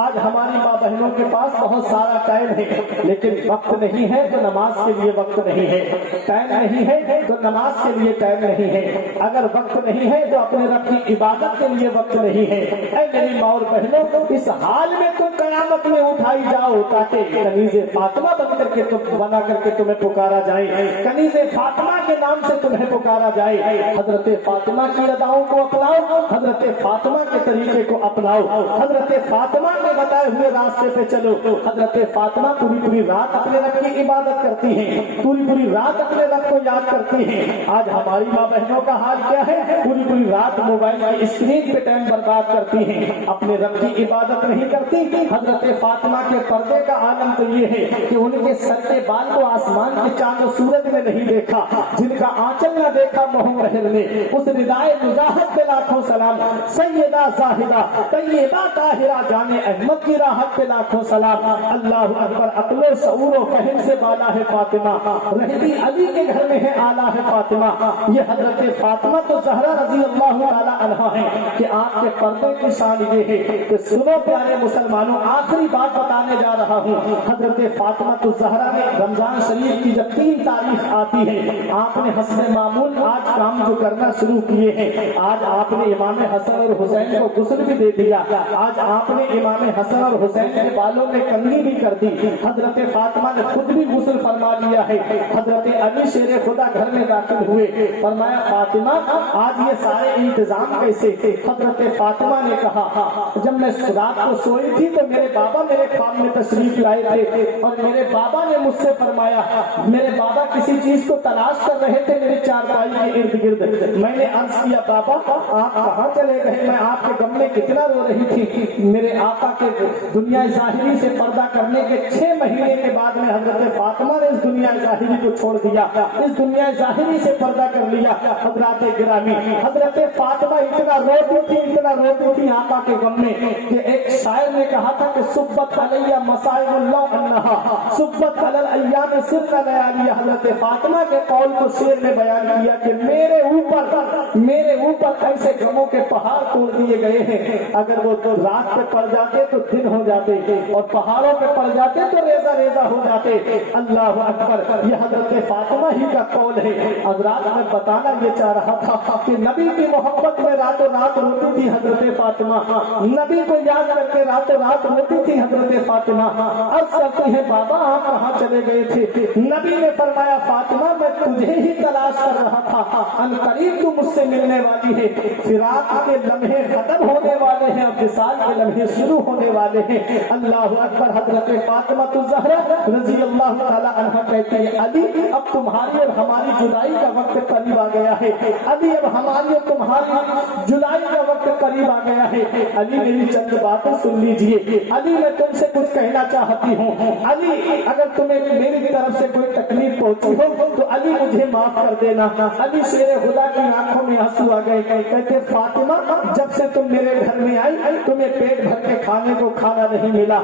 آج ہماری ماں بہنوں کے پاس بہت سارا ٹائم ہے، لیکن وقت نہیں ہے تو نماز کے لیے وقت نہیں ہے، ٹائم نہیں ہے تو نماز کے لیے ٹائم نہیں ہے، اگر وقت نہیں ہے تو اپنے رب کی عبادت کے لیے وقت نہیں ہے۔ اے میری ماں اور بہنوں اس حال میں تم قیامت میں اٹھائی جاؤ تاکہ کنیز فاطمہ بنا کر کے تمہیں پکارا جائے، کنیز فاطمہ کے نام سے تمہیں پکارا جائے۔ حضرت فاطمہ کی اداؤں کو اپناؤ، حضرت فاطمہ کے طریقے کو اپناؤ، حضرت فاطمہ کے بتائے ہوئے راستے پہ چلو۔ حضرت فاطمہ پوری رات اپنے رب کی عبادت کرتی ہیں، پوری رات اپنے رب کو یاد کرتی ہیں۔ آج ہماری ماں بہنوں کا حال کیا ہے؟ پوری رات موبائل کی اسکرین پہ ٹائم برباد کرتی ہیں، اپنے رب کی عبادت نہیں کرتی۔ حضرت فاطمہ کے پردے کا عالم تو یہ ہے کہ ان کے سر کے بال کو آسمان کے چاند و سورج میں نہیں دیکھا، جن کا آنچل نہ دیکھا مہر مہر نے، اس ندائے مزاحت پہ لاکھوں سلام، سیدہ زاہدہ طیبہ طاہرہ جانے احمد کی راحت پہ لاکھوں سلام۔ اللہ اکبر، عقل و شعور و فہم سے بالا ہے فاطمہ، رہتی علی کے گھر میں ہے آلہ ہے فاطمہ۔ یہ حضرت فاطمہ الزہرا رضی اللہ تعالی عنہا ہے کہ آپ کے پردے کی شان یہ ہے کہ سنو پیارے مسلمانوں، آخری بات بتانے جا رہا ہوں۔ حضرت فاطمہ زہرا میں رمضان شریف کی جب 3 تاریخ آتی ہے آپ نے حسب معمول آج کام جو کرنا شروع کیے ہیں. آج آپ نے امام حسن اور حسین کو غسل بھی دے دیا. آج آپ نے امام حسن اور حسین کے بالوں میں کنگھی بھی کر دی. حضرت فاطمہ نے خود بھی غسل فرما لیا ہے. حضرت علی شیر خدا گھر میں داخل ہوئے, فرمایا فاطمہ آج یہ سارے انتظام کیسے؟ حضرت فاطمہ نے کہا جب میں رات کو سوئی تھی تو میرے بابا میرے خواب میں تشریف لائے تھے اور میرے بابا نے مجھ سے فرمایا, میرے بابا کسی چیز کو تلاش کر رہے تھے میری چارپائی کے ارد گرد. میں نے عرض کیا بابا آپ کہاں چلے گئے؟ میں آپ کے غم میں کتنا رو رہی تھی. میرے آقا کے دنیا ظاہری سے پردہ کرنے کے 6 مہینے کے بعد میں حضرت فاطمہ نے اس دنیا ظاہری کو چھوڑ دیا, اس دنیا ظاہری سے پردہ کر لیا. حضرات گرامی, حضرت فاطمہ اتنا روتی تھی آقا کے غم میں کہ ایک شاعر نے کہا تھا کہ سبت علیہ مسائل اللہ انہا سبت علی الایام سر لیالی. حضرت فاطمہ کے قول کو شعر میں بیان کیا کہ میرے اوپر ایسے غموں کے پہاڑ توڑ دیے گئے ہیں, اگر وہ رات پہ پڑ جاتے تو دن ہو جاتے اور پہاڑوں پہ پڑ جاتے تو ریزہ ہو جاتے. اللہ اکبر, یہ حضرت فاطمہ ہی کا قول ہے. حضرات میں بتانا یہ چاہ رہا تھا کہ نبی کی محبت میں راتوں رات روتی تھی حضرت فاطمہ, نبی کو یاد کر کے راتوں رات روتی تھی حضرت فاطمہ. عرض کرتی ہے بابا آپ کہاں چلے گئے تھے؟ نبی نے فرمایا فاطمہ میں تجھے ہی تلاش کر رہا تھا, ان قریب تو مجھ سے ملنے والی ہے. فراق کے لمحے ختم ہونے والے ہیں, اب وصال کے لمحے شروع ہونے والے ہیں. اللہ اکبر. حضرت فاطمہ الزہرا رضی اللہ تعالی عنہا کہتی ہے علی اب تمہاری اور ہماری جدائی کا وقت قریب آ گیا ہے. علی اب ہماری اور تمہاری جدائی کا وقت قریب آ گیا ہے. علی میری چند باتیں سن لیجئے. علی میں تم سے کچھ کہنا چاہتی ہوں. علی اگر تمہیں میری طرف سے کوئی تکلیف پہنچی ہو تو علی مجھے معاف کر دینا. علی شیر خدا کی آنکھوں میں آنسو آ گئے. کہتے فاطمہ جب سے تم میرے گھر میں آئی تمہیں پیٹ بھر کے کھانے کو کھانا نہیں ملا.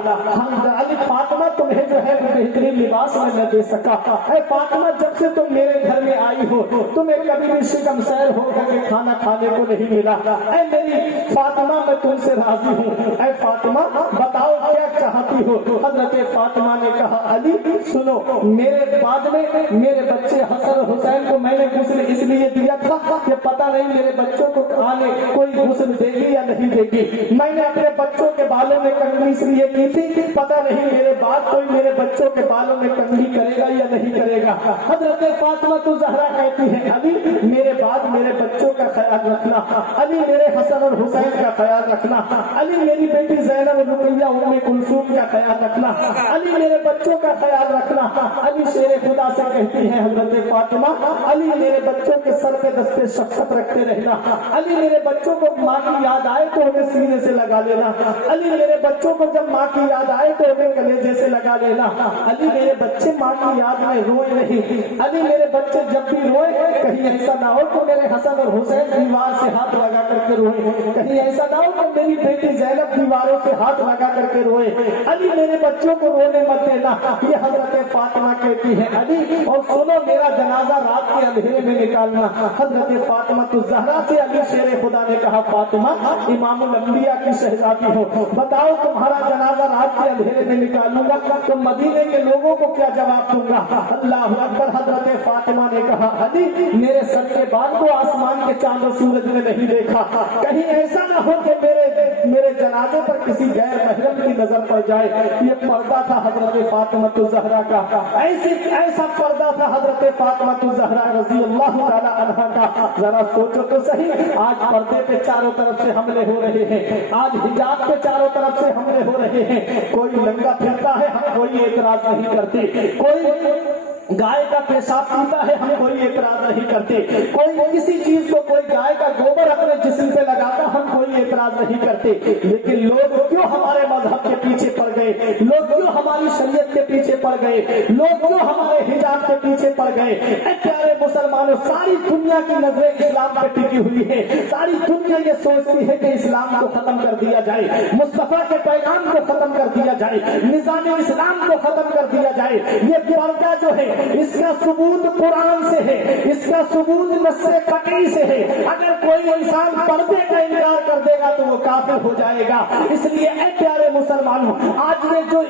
علی فاطمہ تمہیں جو ہے بہترین لباس میں نہ دے سکا. اے فاطمہ جب سے تم میرے گھر میں آئی ہو تمہیں کبھی بھی شکم سیر ہو کر کے کھانا کھانے کو نہیں ملا. اے میری فاطمہ میں تم سے راضی ہوں. اے فاطمہ بتاؤ کیا چاہتی ہو؟ حضرت فاطمہ نے کہا علی سنو, میرے بعد میں میرے بچے حسن حسین کو میں نے غسل اس لیے دیا تھا کہ پتہ نہیں میرے بچوں کو آنے کوئی غسل دے گی یا نہیں دے گی. میں نے اپنے بچوں کے بالوں میں کنگھی اس لیے کی تھی پتہ نہیں میرے بعد کوئی میرے بچوں کے بالوں میں کنگھی کرے گا یا نہیں کرے گا. حضرت فاطمہ تو زہرا کہتی ہے علی میرے بعد میرے بچوں کا خیال رکھنا, علی میرے حسن اور حسین کا خیال رکھنا, علی میری بیٹی زینب رقیہ ام کلثوم کا خیال رکھنا, علی میرے بچوں کا خیال رکھنا. علی شیر خدا سے کہتی ہے حضرت فاطمہ علی میرے بچوں کے سر پہ دستے شفقت رکھتے رہنا. علی میرے بچوں کو ماں کی یاد آئے تو انہیں سینے سے لگا لینا. علی میرے بچوں کو جب ماں کی یاد آئے تو انہیں کلیجے سے لگا لینا. علی میرے بچے ماں کی یاد میں روئے نہیں. علی میرے بچے جب بھی روئے کہیں ایسا نہ ہو کہ میرے حسن اور حسین دیوار سے ہاتھ لگا کر کے روئے, کہیں ایسا نہ ہو کہ میری بیٹی زینب دیواروں سے ہاتھ لگا کر کے روئے. علی میرے بچوں کو رونے مت دینا. یہ حضرت فاطمہ کہتی ہے علی اور سنو میرا جنازہ رات کے اندھیرے میں نکالنا. حضرت فاطمہ الزہرا سے علی شیر خدا نے کہا فاطمہ امام الانبیاء کی شہزادی ہو, بتاؤ تمہارا جنازہ رات کے اندھیرے میں نکالوں گا تو مدینے کے لوگوں کو کیا جواب دوں گا؟ اللہ اکبر. حضرت فاطمہ نے کہا علی میرے سر کے بعد کو آسمان کے چاند و سورج نے نہیں دیکھا, کہیں ایسا نہ ہو کہ میرے جنازے پر کسی غیر محرم کی نظر پڑ جائے. یہ پردہ تھا حضرت فاطمہ الزہرا کا, ایسا پردہ تھا حضرت فاطمہ الزہرا رضی اللہ تعالی عنہا کا. ذرا سوچو تو صحیح, آج پردے پہ چاروں طرف سے حملے ہو رہے ہیں, آج حجاب پہ چاروں طرف سے حملے ہو رہے ہیں. کوئی ننگا پھرتا ہے ہم کوئی اعتراض نہیں کرتے, کوئی گائے کا پیشاب پیتا ہے ہم کوئی اعتراض نہیں کرتے, کوئی کسی چیز کو کوئی گائے کا گوبر اپنے جسم پہ لگاتا ہم کوئی اعتراض نہیں کرتے. لیکن لوگ کیوں ہمارے مذہب کے پیچھے پڑ گئے, لوگ کیوں ہماری شریعت کے پیچھے پڑ گئے, لوگ کیوں ہمارے حجاب کے پیچھے پڑ گئے؟ اے پیارے مسلمانوں, ساری دنیا کی نظریں اسلام پہ ٹکی ہوئی ہے. ساری دنیا یہ سوچتی ہے کہ اسلام کو ختم کر دیا جائے, مصطفیٰ کے پیغام کو ختم کر دیا جائے, نظام اسلام کو ختم کر دیا جائے. یہ پردہ جو ہے اس کا ثبوت قرآن سے ہے, اس کا ثبوت نص قطعی سے ہے. اگر کوئی انسان پردے کا انکار کر دے گا تو وہ کافر ہو جائے گا. اس لیے اے پیارے مسلمانوں, آج میں جو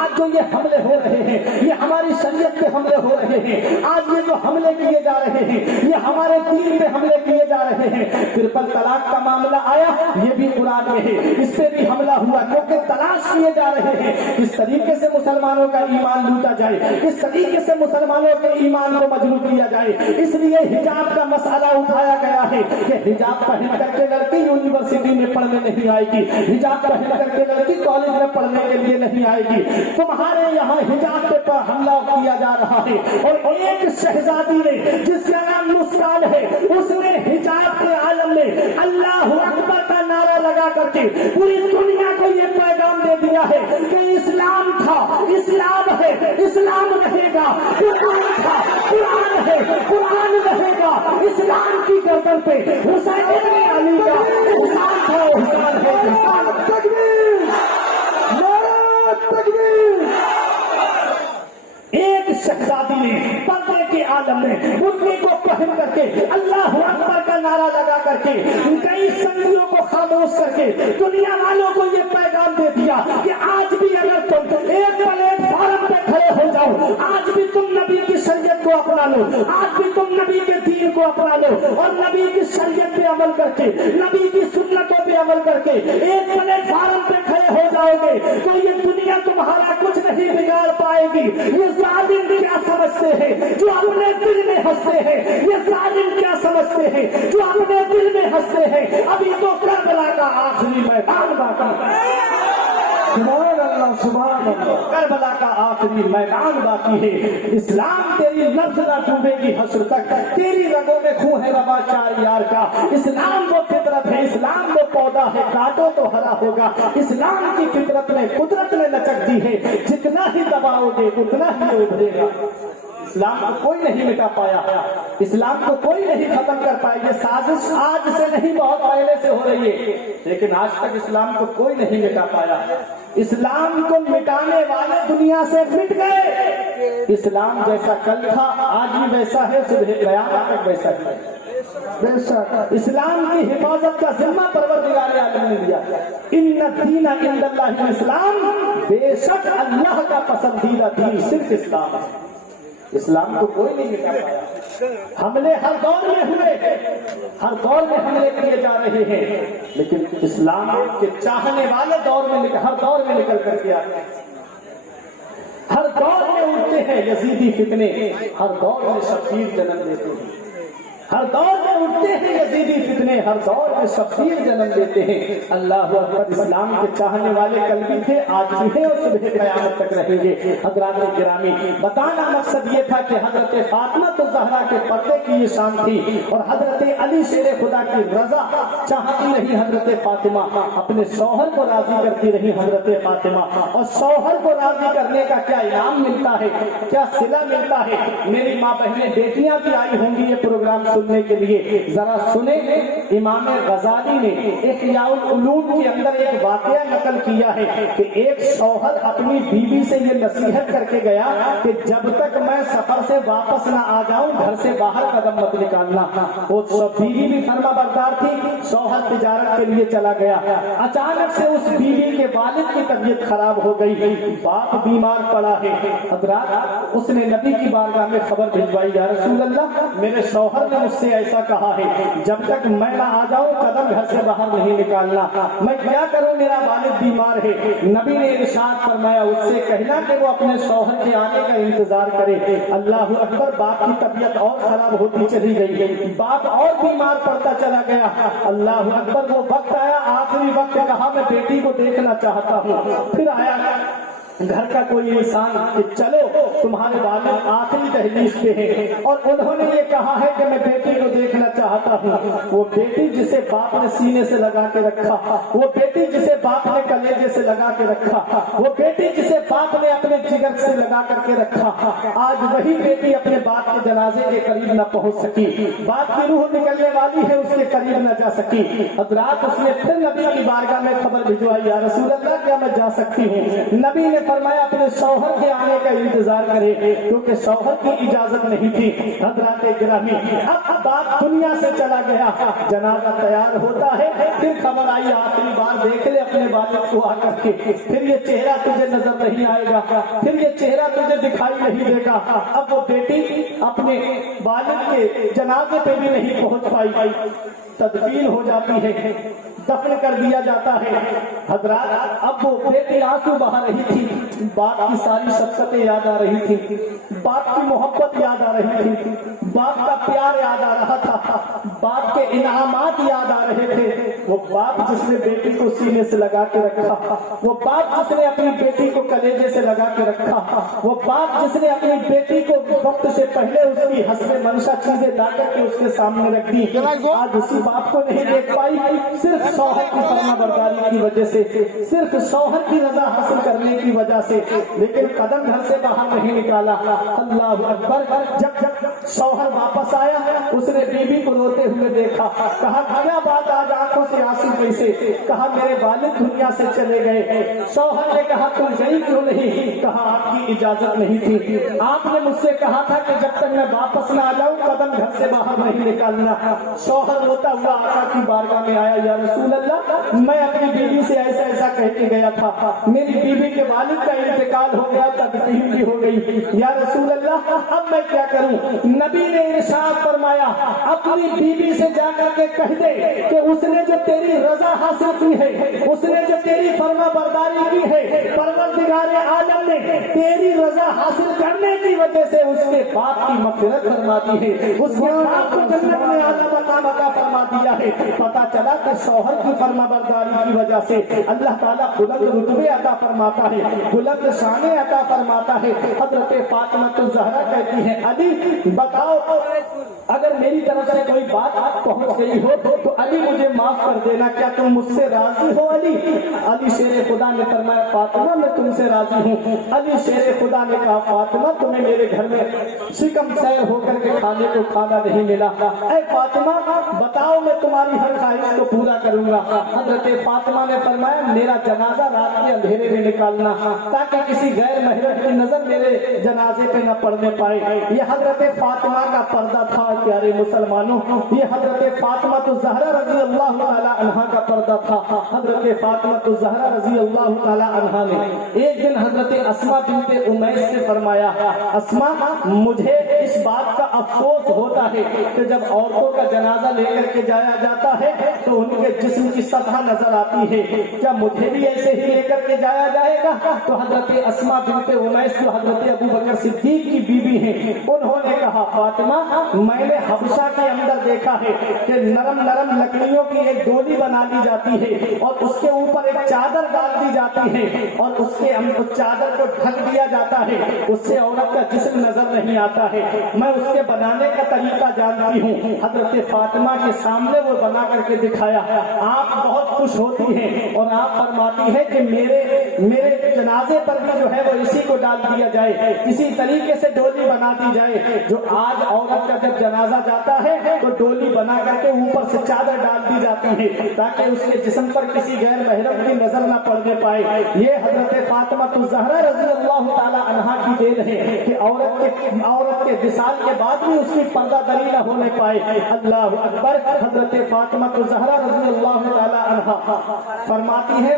آج جو یہ حملے ہو رہے ہیں یہ ہماری شریعت پہ حملے ہو رہے ہیں. آج یہ جو حملے کیے جا رہے ہیں یہ ہمارے دین پہ حملے کیے جا رہے ہیں. ٹرپل طلاق کا معاملہ آیا, یہ بھی قرآن میں ہے, اس پہ بھی حملہ ہوا کیونکہ تلاش کیے جا رہے ہیں کس طریقے سے مسلمانوں کا ایمان لوٹا جائے, کس طریقے سے مسلمانوں کے ایمان کو مجروح کیا جائے. اس لیے حجاب کا مسئلہ اٹھایا گیا ہے کہ حجاب پہن کر کے لڑکی یونیورسٹی میں پڑھنے نہیں آئے گی, حجاب پہن کر کے لڑکی کالج میں پڑھنے کے لیے نہیں آئے گی. تمہارے یہاں حجاب پہ حملہ کیا جا رہا ہے. اور ایک شہزادی نے جس کا نام مسکان ہے, اس نے حجاب کے عالم میں اللہ اکبر کا نعرہ لگا کر کے پوری دنیا کو یہ پیغام دے دیا ہے کہ اسلام تھا, اسلام ہے, اسلام رہے گا. قرآن تھا, قرآن ہے, قرآن رہے گا. اسلام کی گردن پہ حسین ابن علی کا احسان تھا, احسان ہے, احسان. تکبیر, نعرہ تکبیر. ایک شہزادی نے پردے کے عالم میں مرغی کو پہن کر کے اللہ اکبر کا نعرہ لگا کر کے کئی صدیوں کو خاموش کر کے دنیا والوں کو یہ پیغام دے دیا کہ آج بھی اگر تم ایک پلیٹ فارم پہ کھڑے ہو جاؤ, آج بھی تم نبی کی شریعت کو اپنا لو, آج بھی تم نبی کے دین کو اپنا لو اور نبی کی شریعت پہ عمل کر کے, نبی کی سنتوں پہ عمل کر کے ایک پلیٹ فارم پہ کھڑے ہو جاؤ گے تو یہ دنیا تمہارا کچھ نہیں بگاڑ پائے گی. یہ ظالم کیا سمجھتے ہیں جو اپنے دل میں ہنستے ہیں, یہ ظالم کیا سمجھتے ہیں جو اپنے دل میں ہنستے ہیں. ابھی تو کربلا کا آخری میدان باقی, سبحان اللہ, سبحان اللہ, کربلا کا آخری میدان باقی ہے. اسلام تیری لفظ نہ ڈوبے گی حشر تک, تیری رگوں میں خون ہے روا چار یار کا. اسلام وہ فطرت ہے, اسلام وہ پودا ہے, کاٹو تو ہرا ہوگا. اسلام کی فطرت میں قدرت نے لچک دی ہے, جتنا ہی دباؤ گے اتنا ہی ابھرے گا. اسلام کو کوئی نہیں مٹا پایا, اسلام کو کوئی نہیں ختم کر پایا. یہ سازش آج سے نہیں بہت پہلے سے ہو رہی ہے, لیکن آج تک اسلام کو کوئی نہیں مٹا پایا. اسلام کو مٹانے والے دنیا سے مٹ گئے. اسلام جیسا کل تھا آج بھی ویسا ہے, صبح قیامت تک ویسا ہے. بے شک اسلام کی حفاظت کا ذمہ پروردگار عالم نے لیا. ان الدین عند اللہ الاسلام, بے شک اللہ کا پسندیدہ دین صرف اسلام ہے. اسلام کو کوئی نہیں مٹا پایا. حملے ہر دور میں ہوئے, ہر دور میں حملے کیے جا رہے ہیں, لیکن اسلام کے چاہنے والے دور میں ہر دور میں نکل کر کے آتے ہیں. ہر دور میں اٹھتے ہیں یزیدی فتنے, ہر دور میں شبیر جنم دیتے ہیں. ہر دور میں اٹھتے ہیں یزیدی فتنے, ہر دور میں شبیر جنم دیتے ہیں. اللہ اکبر. اسلام کے چاہنے والے کل بھی تھے, آج بھی ہیں اور صبح قیامت تک رہیں گے. حضرات گرامی, بتانا مقصد یہ تھا کہ حضرت فاطمہ الزہرا کے پردے کی یہ شان تھی اور حضرت علی شیر خدا کی رضا چاہتی رہی حضرت فاطمہ, اپنے شوہر کو راضی کرتی رہی حضرت فاطمہ. اور شوہر کو راضی کرنے کا کیا انعام ملتا ہے, کیا صلہ ملتا ہے. میری ماں بہنیں بیٹیاں بھی آئی ہوں گی یہ پروگرام سننے کے لیے, ذرا سنیں. امام غزالی نے احیاء العلوم کے اندر ایک واقعہ نقل کیا ہے کہ ایک شوہر اپنی بیوی سے یہ نصیحت کر کے گیا کہ جب تک میں سفر سے واپس نہ آ جاؤں گھر سے باہر قدم مت نکالنا. وہ بیوی بھی فرما بردار تھی, شوہر تجارت کے لیے چلا گیا. اچانک سے اس بیوی کے والد کی طبیعت خراب ہو گئی, باپ بیمار پڑا ہے. حضرات اس نے نبی کی بارگاہ میں خبر بھجوائی, یا رسول اللہ میرے شوہر نے مجھ سے ایسا کہا ہے جب تک میں نہ آ جاؤں قدم گھر سے باہر نہیں نکالنا, میں کیا کروں, میرا والد بیمار ہے. نبی نے ارشاد فرمایا اس سے کہنا کہ وہ اپنے شوہر کے آنے کا انتظار کرے. اللہ اکبر. باپ کی طبیعت اور خراب ہوتی چلی گئی, باپ اور بیمار پڑتا چلا گیا. اللہ اکبر. وہ وقت آیا, آخری وقت, کہا میں بیٹی کو دیکھنا چاہتا ہوں. پھر آیا گھر کا کوئی انسان کہ چلو تمہارے والد آخری دہلیز پہ ہیں اور انہوں نے یہ کہا ہے کہ میں بیٹی کو دیکھنا چاہتا ہوں. وہ بیٹی جسے باپ نے سینے سے لگا کے رکھا, وہ بیٹی جسے باپ نے کلیجے سے لگا کے رکھا, وہ بیٹی جسے باپ نے اپنے جگر سے لگا کر کے رکھا, آج وہی بیٹی اپنے باپ کے جنازے کے قریب نہ پہنچ سکی. باپ کی روح نکلنے والی ہے, اس کے قریب نہ جا سکی. حضرات اس نے پھر نبی کی بارگاہ میں خبر بھجوائی, یا رسول اللہ کیا میں جا سکتی ہوں. نبی نے فرمایا اپنے شوہر کے آنے کا انتظار کرے، کیونکہ شوہر کی اجازت نہیں تھی۔ حضرات گرامی، اب باپ دنیا سے چلا گیا، جنازہ تیار ہوتا ہے، پھر خبر آئی آخری بار دیکھ لے اپنے والد کو آ کر کے، پھر یہ چہرہ تجھے نظر نہیں آئے گا، پھر یہ چہرہ تجھے دکھائی نہیں دے گا۔ اب وہ بیٹی اپنے والد کے جنازے پہ بھی نہیں پہنچ پائی، تدفین ہو جاتی ہے، دفن کر دیا جاتا ہے۔ حضرات اب وہ بیٹی آنسو بہا رہی تھی، باپ کی ساری شفقتیں یاد آ رہی تھی، باپ کی محبت یاد آ رہی تھی، باپ کا پیار یاد آ رہا تھا، باپ کے انعامات یاد آ رہے تھے۔ وہ باپ جس نے بیٹی کو سینے سے لگا کے رکھا، وہ باپ جس نے اپنی بیٹی کو کلیجے سے لگا کے رکھا، وہ باپ جس نے اپنی بیٹی کو وقت سے پہلے اس کی حسب منشا چیزیں لا کر کے اس کے سامنے رکھ دی، آج اسی باپ کو نہیں دیکھ پائی، صرف شوہر کی فرما برداری کی وجہ سے، صرف شوہر کی رضا حاصل کرنے کی وجہ سے، لیکن قدم گھر سے باہر نہیں نکالا۔ اللہ اکبر۔ جب شوہر واپس آیا، اس نے بیوی کو روتے ہوئے دیکھا، کہا کیا بات آج آنکھوں سے آنسو کیسے؟ کہا میرے والد دنیا سے چلے گئے۔ شوہر نے کہا تم گئی کیوں نہیں؟ کہا آپ کی اجازت نہیں تھی، آپ نے مجھ سے کہا تھا کہ جب تک میں واپس نہ آ جاؤں قدم گھر سے باہر نہیں نکالنا۔ شوہر روتا ہوا آقا کی بارگاہ میں آیا، یا رسول اللہ میں اپنی بیوی سے ایسا ایسا کہہ کے گیا تھا، میری بیوی کے والد کا انتقال ہو گیا، تدفین بھی ہو گئی، یا رسول اللہ اب میں کیا کروں؟ نبی نے ارشاد فرمایا اپنی بیوی سے جا کر کے کہہ دے کہ اس نے جو تیری رضا حاصل کی ہے، اس نے جو تیری فرما برداری کی ہے، پروردگار عالم نے تیری رضا حاصل کرنے کی وجہ سے اس کے باپ کی مغفرت فرما دی ہے، اس کے باپ کو جنت میں اعلیٰ مقام عطا فرما دیا ہے۔ پتا چلا کہ شوہر کی فرما برداری کی وجہ سے اللہ تعالیٰ بلند رتبے عطا فرماتا ہے، بلند شانیں عطا فرماتا ہے۔ حضرت فاطمہ الزہرا کہتی ہے علی بتاؤ اگر میری طرف سے کوئی بات پہنچ گئی ہو تو علی مجھے معاف کر دینا، کیا تم مجھ سے راضی ہو علی؟ علی شیر خدا نے فرمایا فاطمہ میں تم سے راضی ہوں۔ علی شیر خدا نے کہا فاطمہ تمہیں میرے گھر میں شکم سیر ہو کر کے کھانے کو کھانا نہیں ملا، اے فاطمہ بتاؤ میں تمہاری ہر خواہش کو پورا کروں گا۔ حضرت فاطمہ نے فرمایا میرا جنازہ رات کے اندھیرے میں نکالنا تاکہ کسی غیر محرم کی نظر میرے جنازے پہ نہ پڑنے پائے۔ یہ حضرت فاطمہ کا پردہ تھا پیارے مسلمانوں، یہ حضرت فاطمہ الزہرا رضی اللہ تعالی عنہا کا پردہ تھا۔ حضرت فاطمہ الزہرا رضی اللہ تعالی عنہا نے ایک دن حضرت اسماء بنت امیس سے فرمایا اسماء مجھے اس بات کا افسوس ہوتا ہے کہ جب عورتوں کا جنازہ لے کر کے جایا جاتا ہے تو ان کے جسم کی سطح نظر آتی ہے، کیا مجھے بھی ایسے ہی لے کر کے جایا جائے گا؟ تو حضرت اسماء بنت امیس جو حضرت ابو بکر صدیق کی بیوی ہیں انہوں نے کہا فاطمہ میں نے حبشہ کے اندر دیکھا ہے کہ نرم نرم لکڑیوں کی ایک ڈولی بنا لی جاتی ہے اور اس کے اوپر ایک چادر ڈال دی جاتی ہے اور اس کے چادر کو ڈھک دیا جاتا ہے، اس سے عورت کا جسم نظر نہیں آتا ہے، میں اس کے بنانے کا طریقہ جانتی ہوں۔ حضرت فاطمہ کے سامنے وہ بنا کر کے دکھایا، آپ بہت خوش ہوتی ہیں اور آپ فرماتی ہے کہ میرے جنازے پر بھی جو ہے وہ اسی کو ڈال دیا جائے، اسی طریقے سے ڈولی بنا دی جائے جو آج عورت کا جب جنازہ جاتا ہے تو ڈولی بنا کر کے اوپر سے چادر ڈال دی جاتی ہے تاکہ اس کے جسم پر کسی غیر محرم کی نظر نہ پڑنے پائے۔ یہ حضرت فاطمہ الزہرا رضی اللہ تعالی عنہا کی دین ہے کہ عورت کے وصال کے بعد بھی اس کی پردہ دری نہ ہونے پائے۔ اللہ اکبر۔ حضرت فاطمہ الزہرا رضی اللہ تعالی عنہا فرماتی ہے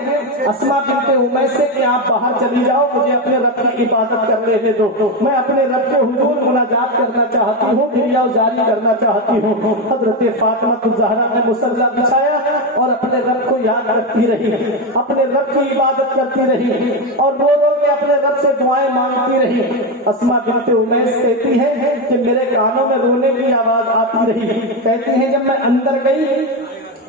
اسماء بنت امیس سے کہ آپ باہر چلی جاؤ، مجھے اپنے رب کی عبادت کر لینے دو، میں اپنے رب کے حضور مناجات کرنا چاہتی ہوں، کریا جاری کرنا چاہتی ہوں۔ حضرت فاطمہ الزہرا نے مصلی بچھایا اور اپنے رب کو یاد رکھتی رہی، اپنے رب کی عبادت کرتی رہی اور رو رو کے اپنے رب سے دعائیں مانگتی رہی۔ اسماء بنت امیس کہتی ہے کہ میرے کانوں میں رونے کی آواز آتی رہی، کہتی ہے جب میں اندر گئی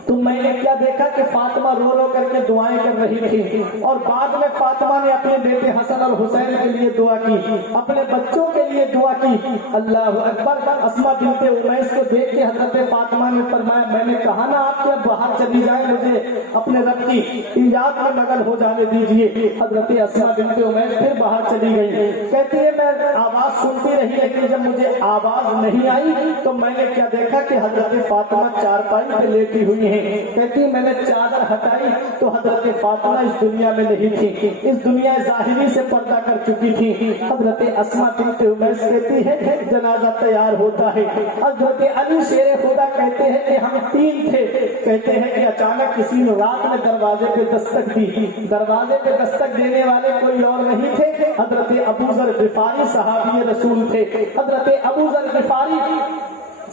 تو میں نے کیا دیکھا کہ فاطمہ رو رو کر کے دعائیں کر رہی تھی اور بعد میں فاطمہ نے اپنے بیٹے حسن اور حسین کے لیے دعا کی، اپنے بچوں کے لیے دعا کی۔ اللہ اکبر۔ اسماء بنت امیس کو دیکھ کے حضرت فاطمہ نے فرمایا میں نے کہا نا آپ کے باہر چلی جائیں، مجھے اپنے رب کی یاد میں مگن ہو جانے دیجیے۔ حضرت اسماء بنت امیس پھر باہر چلی گئی، کہتی ہے میں آواز سنتی رہی لیکن جب مجھے آواز نہیں آئی تو میں نے کیا دیکھا کہ حضرت فاطمہ چارپائی پہ لیٹی ہوئی ہیں ہیں. کہتی میں نے چادر ہٹائی تو حضرت فاطمہ اس دنیا میں نہیں تھی, اس دنیا ظاہری سے پردہ کر چکی تھی. حضرت اسماء بنت امیس کہتی ہے جنازہ تیار ہوتا ہے. حضرت علی شیر خدا کہتے ہیں کہ ہم 3 تھے. کہتے ہیں کہ اچانک کسی نے رات میں دروازے پہ دستک دی. دروازے پہ دستک دینے والے کوئی اور نہیں تھے, حضرت ابو ذر غفاری صحابی رسول تھے. حضرت ابو ذر غفاری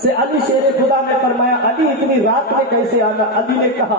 سے علی شیر خدا نے فرمایا علی اتنی رات میں کیسے آنا؟ علی نے کہا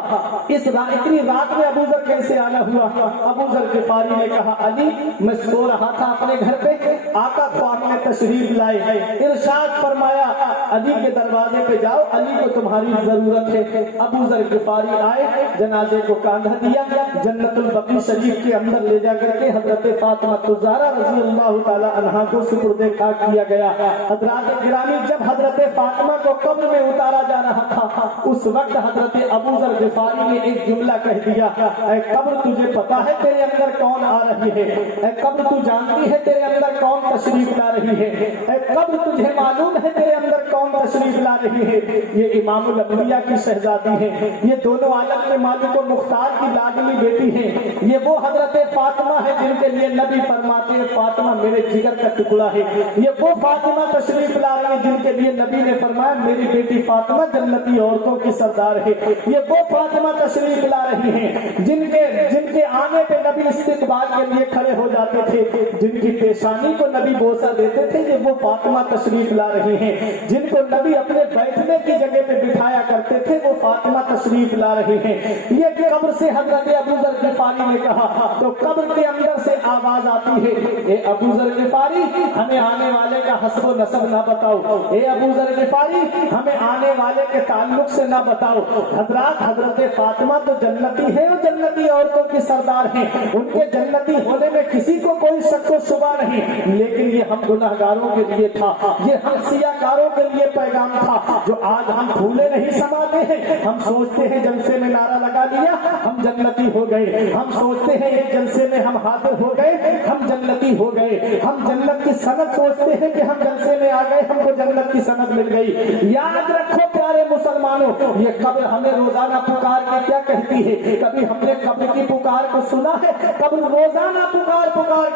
اتنی رات میں ابو ذر کیسے آنا ہوا؟ ابو ذر غفاری نے کہا علی میں سو رہا تھا اپنے گھر پہ, آقا تو آپ نے تشریف لائے. ارشاد فرمایا علی کے دروازے پہ جاؤ, علی کو تمہاری ضرورت ہے. ابو ذر غفاری آئے, جنازے کو کاندھا دیا, جنت البقیع شریف کے اندر لے جا کر کے حضرت فاطمہ الزہرا رضی اللہ تعالی عنہا کو سپرد خاک کیا گیا. حضرات گرامی جب حضرت فاطمہ کو قبر میں اتارا جا رہا تھا اس وقت حضرت ابو ذر غفاری نے ایک جملہ کہہ دیا, اے قبر تجھے پتا ہے تیرے اندر کون آ رہی ہے؟ اے قبر تو جانتی ہے تیرے اندر کون تشریف لا رہی ہے؟ اے قبر تجھے معلوم ہے تیرے اندر کون تشریف لا رہی ہے؟ یہ امام الانبیاء کی شہزادی ہے, یہ دونوں عالم کے مالک و مختار کی لاڈلی بیٹی ہے. یہ وہ حضرت فاطمہ ہے جن کے لیے نبی فرماتے ہیں فاطمہ میرے جگر کا ٹکڑا ہے. یہ وہ فاطمہ تشریف لا رہی ہے جن کے لیے نبی نے فرمایا میری بیٹی فاطمہ جنتی عورتوں کی سردار ہے. یہ وہ فاطمہ تشریف لا رہی ہیں جن کے آنے پہ نبی استقبال کے لیے کھڑے ہو جاتے تھے, جن کی پیشانی کو نبی بوسہ دیتے تھے. یہ وہ فاطمہ تشریف لا رہی ہیں جن کو نبی اپنے بیٹھنے کی جگہ پہ بٹھایا کرتے تھے. وہ فاطمہ تشریف لا رہی ہیں. یہ قبر سے حضرت ابو ذر غفاری نے کہا تو قبر کے اندر سے آواز آتی ہے اے ابو ذر غفاری ہمیں آنے والے کا حسب و نسب نہ بتاؤ. اے ابو ذر غفاری ہمیں آنے والے کے تعلق سے نہ بتاؤ. حضرت فاطمہ تو جنتی ہے اور جنتی عورتوں کی سردار ہیں, ان کے جنتی ہونے میں کسی کو کوئی شک و شبہ نہیں. لیکن یہ ہم گناہگاروں کے لیے تھا, یہ ہم سیاہکاروں کے لیے پیغام تھا جو آج ہم بھولے نہیں سماتے ہیں. ہم سوچتے ہیں جلسے میں نعرہ لگا لیا ہم جنتی ہو گئے, ہم سوچتے ہیں ایک جلسے میں ہم حاضر ہو گئے ہم جنتی ہو گئے. ہم جنت کی سند سوچتے ہیں کہ ہم جلسے میں آ گئے ہم کو جنت کی سند مل گئی. یاد رکھو پیارے مسلمانوں, یہ قبر ہمیں روزانہ پکار کے کیا کہتی ہے؟ کبھی ہم نے قبر کی پکار کو سنا ہے؟ قبر روزانہ پکار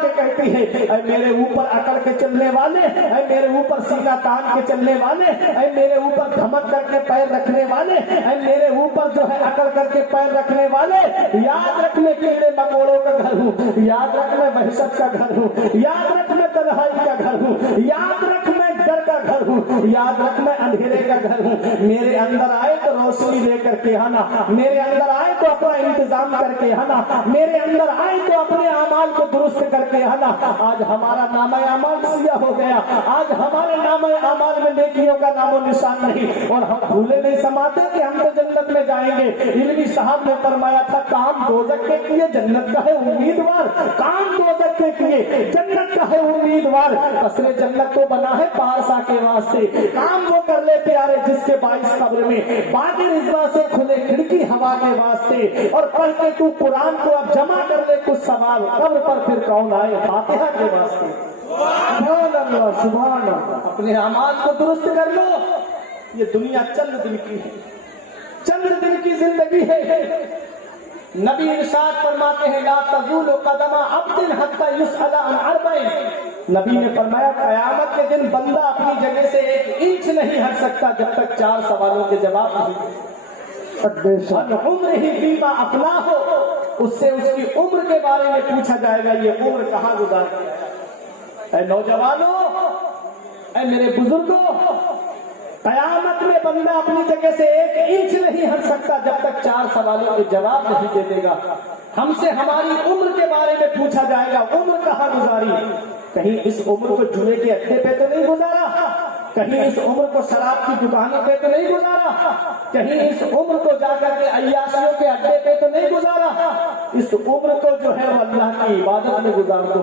کے کہتی ہے اے میرے اوپر اکڑ کے چلنے والے, اے میرے اوپر سینہ تان کے چلنے والے, اے میرے اوپر دھمک کر کے پیر رکھنے والے, اے میرے اوپر جو ہے اکڑ کر کے پیر رکھنے والے, یاد رکھ میں کیڑے مکوڑوں کا گھر ہوں, یاد رکھ میں وحشت کا گھر ہوں, یاد رکھ میں تنہائی کا گھر ہوں, یاد رکھ میں ڈر کا گھر ہوں, یاد رکھ میں اندھیرے کا گھر ہوں. میرے اندر آئے تو روشنی لے کر کے آنا, میرے اندر آئے تو اپنا انتظام کر کے آنا, میرے اندر آئے تو اپنے اعمال کو درست کر کے آنا. آج ہمارا نامہ اعمال سیاہ ہو گیا, آج ہمارے نامہ اعمال میں نیکیوں کا نام و نشان نہیں, اور ہم بھولے نہیں سماتے کہ ہم تو جنت میں جائیں گے. علمی صاحب نے فرمایا تھا کام دوزخ کے کیے جنت کا ہے امیدوار, کام دوزخ کے کیے جنت کا ہے امیدوار. اصل جنت تو بنا ہے پارسا کے واسطے, کام وہ کر لے پیارے جس کے باعث قبر میں باقی رضوا سے کھلے کھڑکی ہوا کے واسطے, اور پڑھ کے تو قرآن کو اب جمع کر لے کچھ سوال قبر پر پھر کون آئے فاتحہ کے واسطے. سبحان اللہ سبحان اللہ. اپنے اعمال کو درست کر لو. یہ دنیا چند دن کی ہے, چند دن کی زندگی ہے. نبی ارشاد فرماتے ہیں لا تزول قدم عبد حتى يسأل عن اربع. نبی نے فرمایا قیامت کے دن بندہ اپنی جگہ سے 1 انچ نہیں ہٹ سکتا جب تک 4 سوالوں کے جواب نہیں. عمر ہی فیما افنا ہو, اس سے اس کی عمر کے بارے میں پوچھا جائے گا یہ عمر کہاں گزاری. اے نوجوانوں, اے میرے بزرگوں, قیامت میں بندہ اپنی جگہ سے 1 انچ نہیں ہٹ سکتا جب تک 4 سوالوں کے جواب نہیں دے دے گا. ہم سے ہماری عمر کے بارے میں پوچھا جائے گا عمر کہاں گزاری. کہیں اس عمر کو جوئے کے اڈے پہ تو نہیں گزارا, کہیں اس عمر کو شراب کی دکانوں پہ تو نہیں گزارا, کہیں اس عمر کو جا کر کے عیاشیوں کے اڈے پہ تو نہیں گزارا. اس عمر کو جو ہے وہ اللہ کی عبادت میں گزار دو.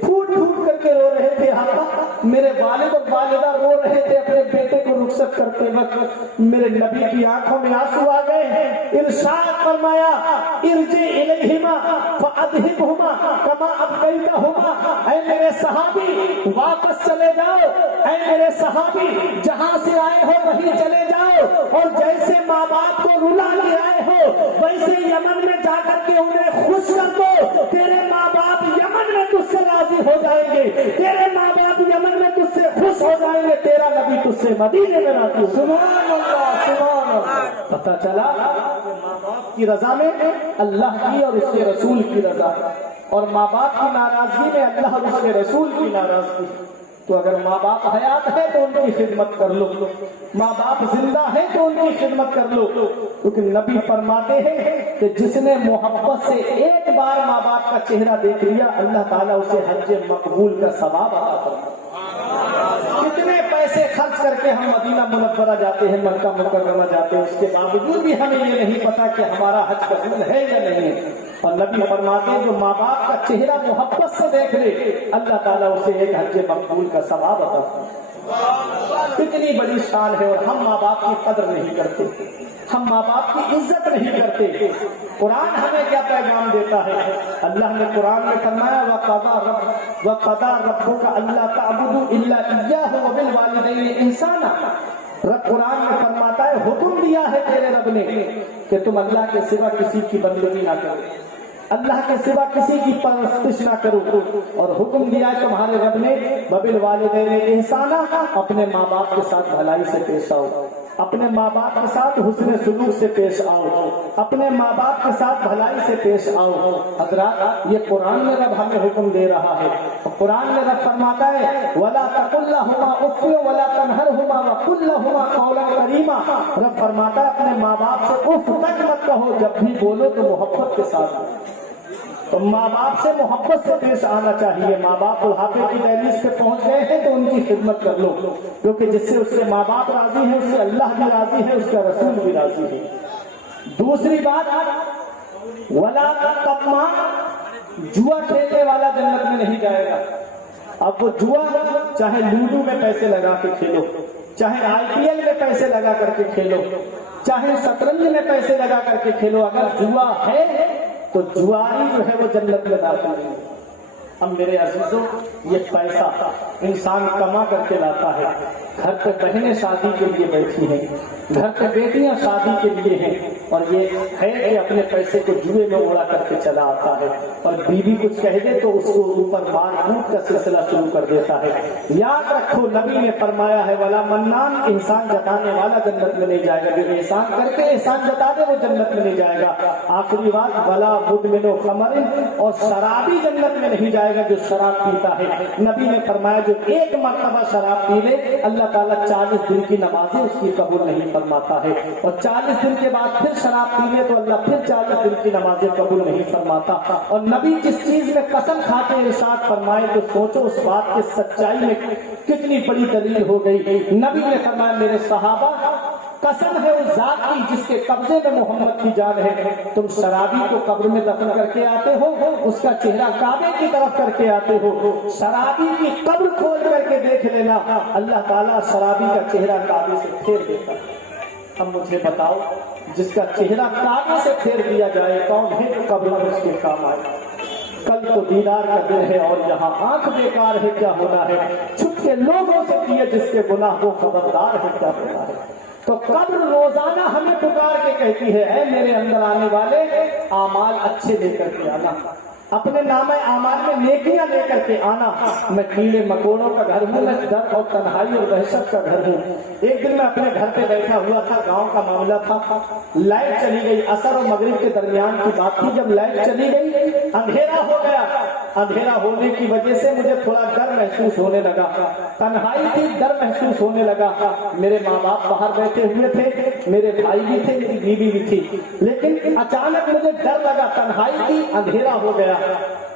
پھوٹ پھوٹ کر کے رو رہے تھے. آقا میرے والد اور والدہ رو رہے تھے اپنے بیٹے کو رخصت کرتے وقت. میرے نبی کی آنکھوں میں آنسو آ گئے. ارشاد فرمایا ارجع الیہما فاذہبہما کما ابقیتہما. اے میرے صحابی واپس چلے جاؤ, اے میرے صحابی جہاں سے آئے ہو وہیں چلے جاؤ, اور جیسے ماں باپ کو رلا کے آئے ہو ویسے یمن میں جا کر کے انہیں خوش کر دو. تیرے ماں باپ یمن میں تجھ سے راضی ہو جائیں گے, تیرے ماں باپ یمن میں تجھ سے خوش ہو جائیں گے, تیرا نبی تجھ سے مدینے میں راضی. سبحان اللہ سبحان اللہ. پتہ چلا ماں باپ کی رضا میں اللہ کی اور اس کے رسول کی رضا ہے, اور ماں باپ کی ناراضگی میں اللہ اور اس کے رسول کی ناراضگی. تو اگر ماں باپ حیات ہے تو ان کی خدمت کر لو, ماں باپ زندہ ہے تو ان کی خدمت کر لو. کیونکہ نبی فرماتے ہیں کہ جس نے محبت سے ایک بار ماں باپ کا چہرہ دیکھ لیا اللہ تعالیٰ اسے حج مقبول کا ثواب عطا فرماتا. کتنے پیسے خرچ کر کے ہم مدینہ منورہ جاتے ہیں, مکہ مکرمہ جاتے ہیں, اس کے باوجود بھی ہمیں یہ نہیں پتا کہ ہمارا حج قبول ہے یا نہیں ہے. اور نبی فرماتے ہیں جو ماں باپ کا چہرہ محبت سے دیکھ لے اللہ تعالیٰ اسے ایک حج مقبول کا ثواب عطا فرماتا. کتنی بڑی شان ہے, اور ہم ماں باپ کی قدر نہیں کرتے, ہم ماں باپ کی عزت نہیں کرتے. قرآن ہمیں کیا پیغام دیتا ہے؟ اللہ نے قرآن میں فرمایا وَقَضَىٰ رَبُّكَ أَلَّا تَعْبُدُوا إِلَّا إِيَّاهُ وَبِالْوَالِدَيْنِ إِحْسَانًا. رب قرآن میں فرماتا ہے حکم دیا ہے تیرے رب نے کہ تم اللہ کے سوا کسی کی بندگی نہ کرو, اللہ کے سوا کسی کی پرستش نہ کرو. اور حکم دیا ہے تمہارے رب نے وَبِالْوَالِدَيْنِ إِحْسَانًا, اپنے ماں باپ کے ساتھ بھلائی سے پیش آؤ, اپنے ماں باپ کے ساتھ حسن سلوک سے پیش آؤ, اپنے ماں باپ کے ساتھ بھلائی سے پیش آؤ. حضرات یہ قرآن میں رب ہمیں حکم دے رہا ہے. قرآن میں رب فرماتا ہے وَلَا تَقُلْ لَهُمَا أُفٍّ وَلَا تَنْهَرْهُمَا وَقُلْ لَهُمَا قَوْلًا كَرِيمًا. رب فرماتا ہے اپنے ماں باپ سے اف تک مت کہو, جب بھی بولو تو محبت کے ساتھ. تو ماں باپ سے محبت سے پیش آنا چاہیے. ماں باپ بڑھاپے کی دہلیز پہ پہنچ گئے ہیں تو ان کی خدمت کر لو, کیونکہ جس سے اس کے ماں باپ راضی ہیں اس سے اللہ بھی راضی ہے, اس کا رسول بھی راضی ہے. دوسری بات ولا تقما, جوا کھیلنے والا جنت میں نہیں جائے گا. اب وہ جوا چاہے لوڈو میں پیسے لگا کے کھیلو, چاہے IPL میں پیسے لگا کر کے کھیلو, چاہے شطرنج میں پیسے لگا کر کے کھیلو, اگر جوا ہے تو جواری جو ہے وہ جنت میں داخل نہیں. اب میرے عزیزوں یہ پیسہ انسان کما کر کے لاتا ہے. گھر پہ بہنیں شادی کے لیے بیٹھی ہیں, گھر پہ بیٹیاں شادی کے لیے ہیں, اور یہ ہے کہ اپنے پیسے کو جوئے میں اڑا کر کے چلا آتا ہے, اور بیوی کچھ کہہ دے تو اس کو اوپر مار کوٹ کا سلسلہ شروع کر دیتا ہے. یاد رکھو نبی نے فرمایا ہے ولا منان, انسان جتانے والا جنت میں نہیں جائے گا, جو احسان کر کے احسان جتا دے وہ جنت میں نہیں جائے گا. آخری بات ولا مدمن خمر, اور شرابی جنت میں نہیں جائے گا جو شراب پیتا ہے. نبی نے فرمایا جو ایک مرتبہ شراب پی لے اللہ تعالیٰ 40 دن کی نمازیں اس کی قبول نہیں فرماتا ہے, اور 40 دن کے بعد پھر شراب پی لے تو اللہ پھر 40 دن کی نمازیں قبول نہیں فرماتا. اور نبی جس چیز میں قسم کھاتے ارشاد فرمائے تو سوچو اس بات کی سچائی میں کتنی بڑی دلیل ہو گئی. نبی نے فرمایا میرے صحابہ قسم ہے اس ذات کی جس کے قبضے میں محمد کی جان ہے, تم شرابی کو قبر میں دفن کر کے آتے ہو, اس کا چہرہ کعبے کی طرف کر کے آتے ہو, شرابی کی قبر کھول کر کے دیکھ لینا اللہ تعالیٰ شرابی کا چہرہ کعبے سے پھیر دیتا ہے. اب مجھے بتاؤ جس کا چہرہ کعبے سے پھیر دیا جائے کون ہے جو قبر میں اس کے کام آئے؟ کل تو دیدار کا دن ہے اور یہاں آنکھ بیکار ہے کیا ہونا ہے, چھپ کے لوگوں سے کیے جس کے گناہ وہ خبردار ہے کیا ہونا ہے. تو قبر روزانہ ہمیں پکار کے کہتی ہے اے میرے اندر آنے والے اعمال اچھے لے کر کے آنا, اپنے نام اعمال میں نیکیاں لے کر کے آنا. میں کیڑے مکوڑوں کا گھر ہوں, میں ڈر اور تنہائی اور وحشت کا گھر ہوں. ایک دن میں اپنے گھر پہ بیٹھا ہوا تھا, گاؤں کا معاملہ تھا, لائٹ چلی گئی, عصر اور مغرب کے درمیان کی بات تھی. جب لائٹ چلی گئی اندھیرا ہو گیا, اندھیرا ہونے کی وجہ سے مجھے تھوڑا ڈر محسوس ہونے لگا, تنہائی تھی, ڈر محسوس ہونے لگا. میرے ماں باپ باہر بیٹھے ہوئے تھے, میرے بھائی بھی تھے, میری بیوی بھی تھی, لیکن اچانک مجھے ڈر لگا, تنہائی تھی, اندھیرا ہو گیا.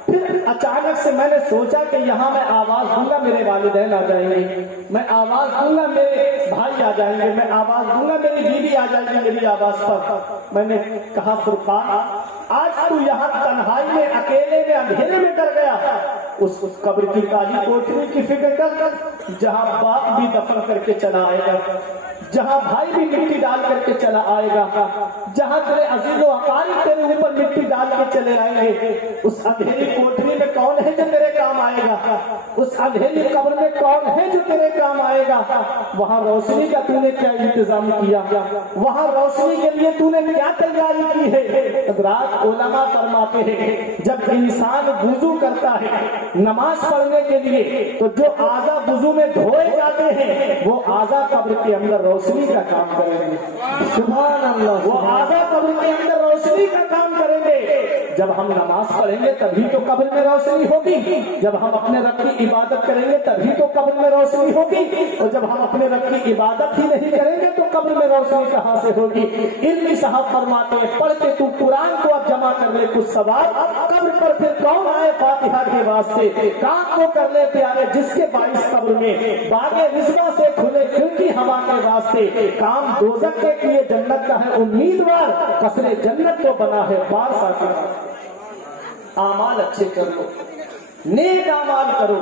پھر اچانک سے میں نے سوچا کہ یہاں میں آواز دوں گا میرے والدین آ جائیں گے، میں آواز دوں گا میرے بھائی آ جائیں گے، میں آواز دوں گا میری بیوی آ جائے گی میری آواز پر۔ میں نے کہا فرقان آج تو یہاں تنہائی میں اکیلے میں اندھیرے میں کر گیا، اس قبر کی کالی کوٹری کی فکر کر جہاں باپ بھی دفن کر کے چلا آئے گا، جہاں بھائی بھی مٹی ڈال کر کے چلا آئے گا، جہاں تیرے عزیز و اقارب تیرے اوپر مٹی ڈال کے چلے آئیں گے، اس اندھیری کوٹری میں کون ہے جو تیرے کام آئے گا؟ اس اندھیری قبر میں کون ہے جو تیرے کام آئے گا؟ وہاں روشنی کا تو نے کیا انتظام کیا؟ وہاں روشنی کے لیے تو نے کیا تیاری کی ہے؟ حضرات علماء فرماتے ہیں جب انسان وضو کرتا ہے نماز پڑھنے کے لیے تو جو اعضاء وضو میں دھوئے جاتے ہیں وہ اعضاء قبر کے اندر روشنی کا کام کریں گے۔ سبحان اللہ، وہ اعضاء قبر کے اندر روشنی کا کام کریں گے۔ جب ہم نماز پڑھیں گے تبھی تو قبر میں روشنی ہوگی، جب ہم اپنے رب کی عبادت کریں گے تبھی تو قبر میں روشنی ہوگی، اور جب ہم اپنے رب کی عبادت ہی نہیں کریں گے تو قبر میں روشنی کہاں سے ہوگی؟ علمی صاحب فرماتے ہیں پڑھ کے تو قرآن کو اب جمع کر لے کچھ سوال، قبر پر پھر کون آئے فاتحہ کے واسطے؟ کام کو کر لے پیارے جس کے باعث قبر میں باغ رضوان سے کھلے کھلتی ہوا کے واسطے، کام دوزخ کے لیے جنت کا ہے امیدوار، قصر جنت تو بنا ہے بار ساتھی۔ اعمال اچھے کر لو، نیک اعمال کرو،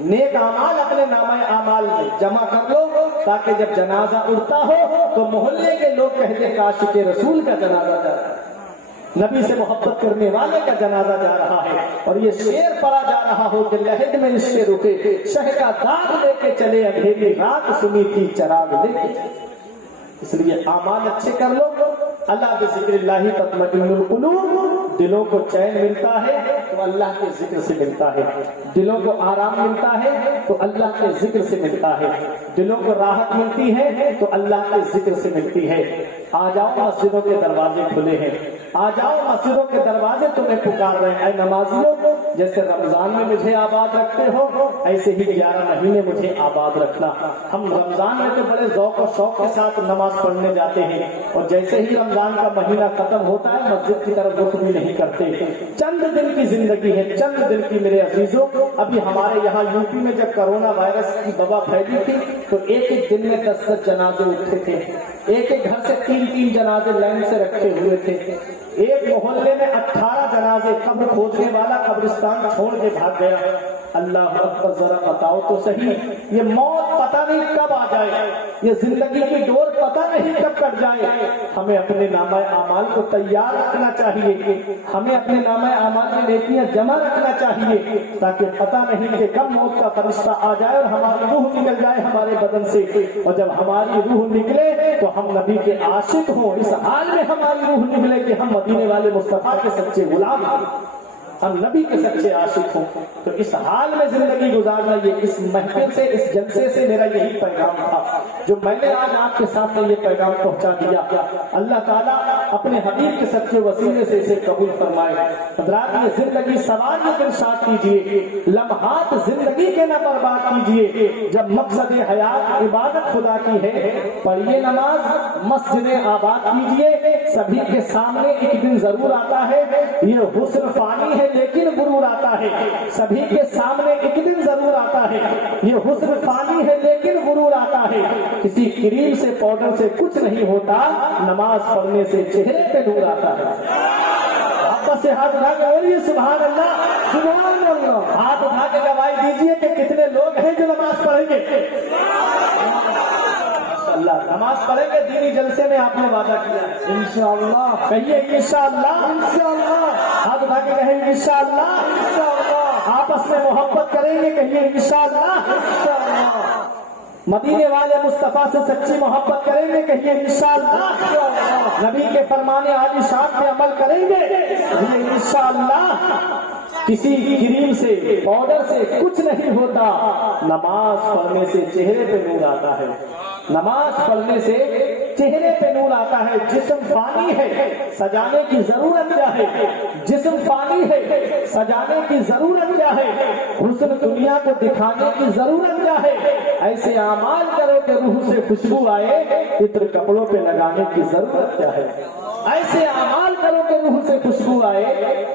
نیک اعمال اپنے نامہ اعمال میں جمع کر لو تاکہ جب جنازہ اڑتا ہو تو محلے کے لوگ کہتے کاش کے رسول کا جنازہ جا رہا ہے، نبی سے محبت کرنے والے کا جنازہ جا رہا ہے، اور یہ شعر پڑا جا رہا ہو کہ لہد میں اس کے رکے شہ کا داغ لے کے چلے اندھیری رات سنی تھی چراغ لے کے چلے۔ اس لیے اعمال اچھے کر لو، اللہ کے ذکر اللہ تطمئن القلوب، دلوں کو چین ملتا ہے تو اللہ کے ذکر سے ملتا ہے، دلوں کو آرام ملتا ہے تو اللہ کے ذکر سے ملتا ہے، دلوں کو راحت ملتی ہے تو اللہ کے ذکر سے ملتی ہے۔ آ جاؤ مسجدوں کے دروازے کھلے ہیں، آ جاؤ مسجدوں کے دروازے تمہیں پکار رہے ہیں، اے نمازیوں جیسے رمضان میں مجھے آباد رکھتے ہو ایسے ہی 11 مہینے مجھے آباد رکھنا۔ ہم رمضان میں تو بڑے ذوق و شوق کے ساتھ نماز پڑھنے جاتے ہیں، اور جیسے ہی رمضان کا مہینہ ختم ہوتا ہے مسجد کی طرف رخ بھی نہیں کرتے۔ چند دن کی زندگی ہے، چند دن کی میرے عزیزوں۔ ابھی ہمارے یہاں یو پی میں جب کرونا وائرس کی وبا پھیلی تھی تو ایک ایک دن میں 10 جنازے اٹھتے تھے، ایک ایک گھر سے 3 جنازے لائن سے رکھے ہوئے تھے، ایک محلے میں 18 جنازے، قبر کھودنے والا قبرستان چھوڑ کے بھاگ گیا۔ اللہ اکبر، ذرا بتاؤ تو صحیح، یہ موت پتہ نہیں کب آ جائے، یہ زندگی کی ڈور پتہ نہیں کب کٹ جائے۔ ہمیں اپنے نامہ اعمال کو تیار رکھنا چاہیے، ہمیں اپنے نامہ اعمال میں نیکیاں جمع رکھنا چاہیے تاکہ پتہ نہیں کہ کب موت کا فرشتہ آ جائے اور ہماری روح نکل جائے ہمارے بدن سے، اور جب ہماری روح نکلے تو ہم نبی کے عاشق ہوں، اس حال میں ہماری روح نکلے کہ ہم مدینے والے مصطفیٰ کے سچے غلام ہیں، ہم نبی کے سچے عاشق ہوں۔ تو اس حال میں زندگی گزارنا، یہ اس محفل سے، اس جلسے سے میرا یہی پیغام تھا جو میں نے آج آپ کے ساتھ یہ پیغام پہنچا دیا۔ اللہ تعالیٰ اپنے حبیب کے سچے وسیلے سے اسے قبول فرمائے۔ حضرات یہ زندگی سوال ارشاد کیجیے، لمحات زندگی کے نہ برباد کیجیے، جب مقصد حیات عبادت خدا کی ہے پڑھیے نماز، مسجدیں آباد کیجیے، سبھی کے سامنے ایک دن ضرور آتا ہے، یہ حسن فانی ہے لیکن غرور آتا ہے، سبھی کے سامنے ایک دن ضرور آتا ہے، یہ حسن فانی ہے لیکن غرور آتا ہے، کسی کریم سے پاؤڈر سے کچھ نہیں ہوتا، نماز پڑھنے سے چہرے پہ نور آتا ہے۔ آپس سے ہاتھ اٹھا کے بولیے سبحان اللہ، سبحان اللہ، ہاتھ اٹھا کے گواہی دیجیے کہ کتنے لوگ ہیں جو نماز پڑھیں گے۔ اللہ نماز پڑھیں گے، دینی جلسے میں آپ نے وعدہ کیا انشاءاللہ، کہیے انشاءاللہ، انشاءاللہ، ہاتھ اٹھا کے کہیں انشاءاللہ، انشاءاللہ، آپس میں محبت کریں گے، کہیے انشاءاللہ، انشاءاللہ، مدینے والے مصطفیٰ سے سچی محبت کریں گے، کہیے انشاءاللہ، نبی کے فرمانے عالی شان پہ عمل کریں گے، کہیے انشاءاللہ، کسی کریم سے پاؤڈر سے کچھ نہیں ہوتا، نماز پڑھنے سے چہرے پہ نور آتا ہے، نماز پڑھنے سے چہرے پہ نور آتا ہے۔ جسم فانی ہے، سجانے کی ضرورت کیا ہے؟ جسم فانی ہے، سجانے کی ضرورت کیا ہے؟ حسن دنیا کو دکھانے کی ضرورت کیا ہے؟ ایسے اعمال کرو کہ روح سے خوشبو آئے، عطر کپڑوں پہ لگانے کی ضرورت کیا ہے؟ ایسے اعمال کرو کہ روح سے خوشبو آئے،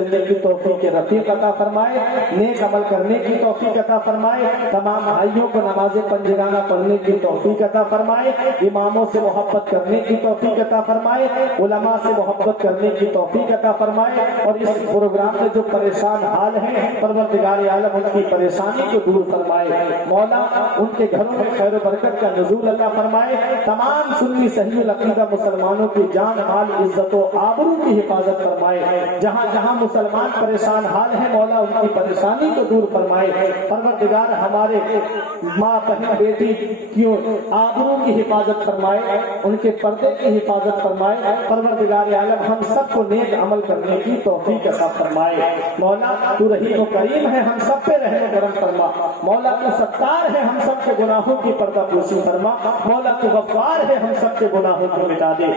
چلنے کی توفیق رفیق عطا فرمائے، نیک عمل کرنے کی توفیق عطا فرمائے، تمام بھائیوں کو نماز پنجگانہ پڑھنے کی توفیق عطا فرمائے، اماموں سے محبت کرنے کی توفیق عطا فرمائے، علماء سے محبت کرنے کی توفیق عطا فرمائے، اور اس پروگرام میں جو پریشان حال ہیں پروردگار عالم ان کی پریشانی کو دور فرمائے، مولا ان کے گھروں میں خیر و برکت کا نزول عطا فرمائے، تمام سنی صحیح العقیدہ مسلمانوں کی جان مال عزت و آبرو کی حفاظت فرمائے، جہاں جہاں مسلمان پریشان حال ہیں مولا ان کی پریشانی کو دور فرمائے، پروردگار ہمارے ماں بہن بیٹی کی آبرو کی حفاظت فرمائے، ان کے پردے کی حفاظت فرمائے، پروردگار عالم ہم سب کو نیک عمل کرنے کی توفیق عطا فرمائے، مولا تو رحیم و کریم ہے، ہم سب پہ رحم و کرم فرما، مولا تو ستار ہے، ہم سب کے گناہوں کی پردہ پوشی فرما، مولا تو غفار ہے، ہم سب کے گناہوں کو مٹا دے،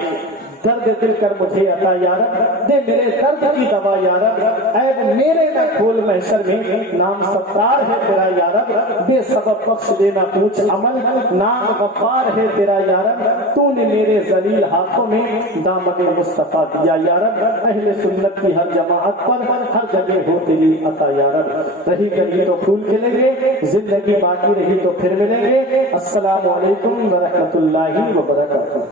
درد دل کر مجھے عطا یا رب، دے میرے درد کی دوا یا رب، عیب میرے نہ کھول محشر میں، نام ستار ہے تیرا یا رب، بے سبب بخش دینا پوچھ عمل، نام غفار ہے تیرا یا رب، تو نے میرے ذلیل ہاتھوں میں دامن مصطفیٰ دیا یا رب، اہل سنت کی ہر جماعت پر ہر جگہ ہو تیری عطا یا رب، رہی گئی تو پھول کھلیں گے، زندگی باقی رہی تو پھر ملیں گے، السلام علیکم ورحمۃ اللہ وبرکاتہ۔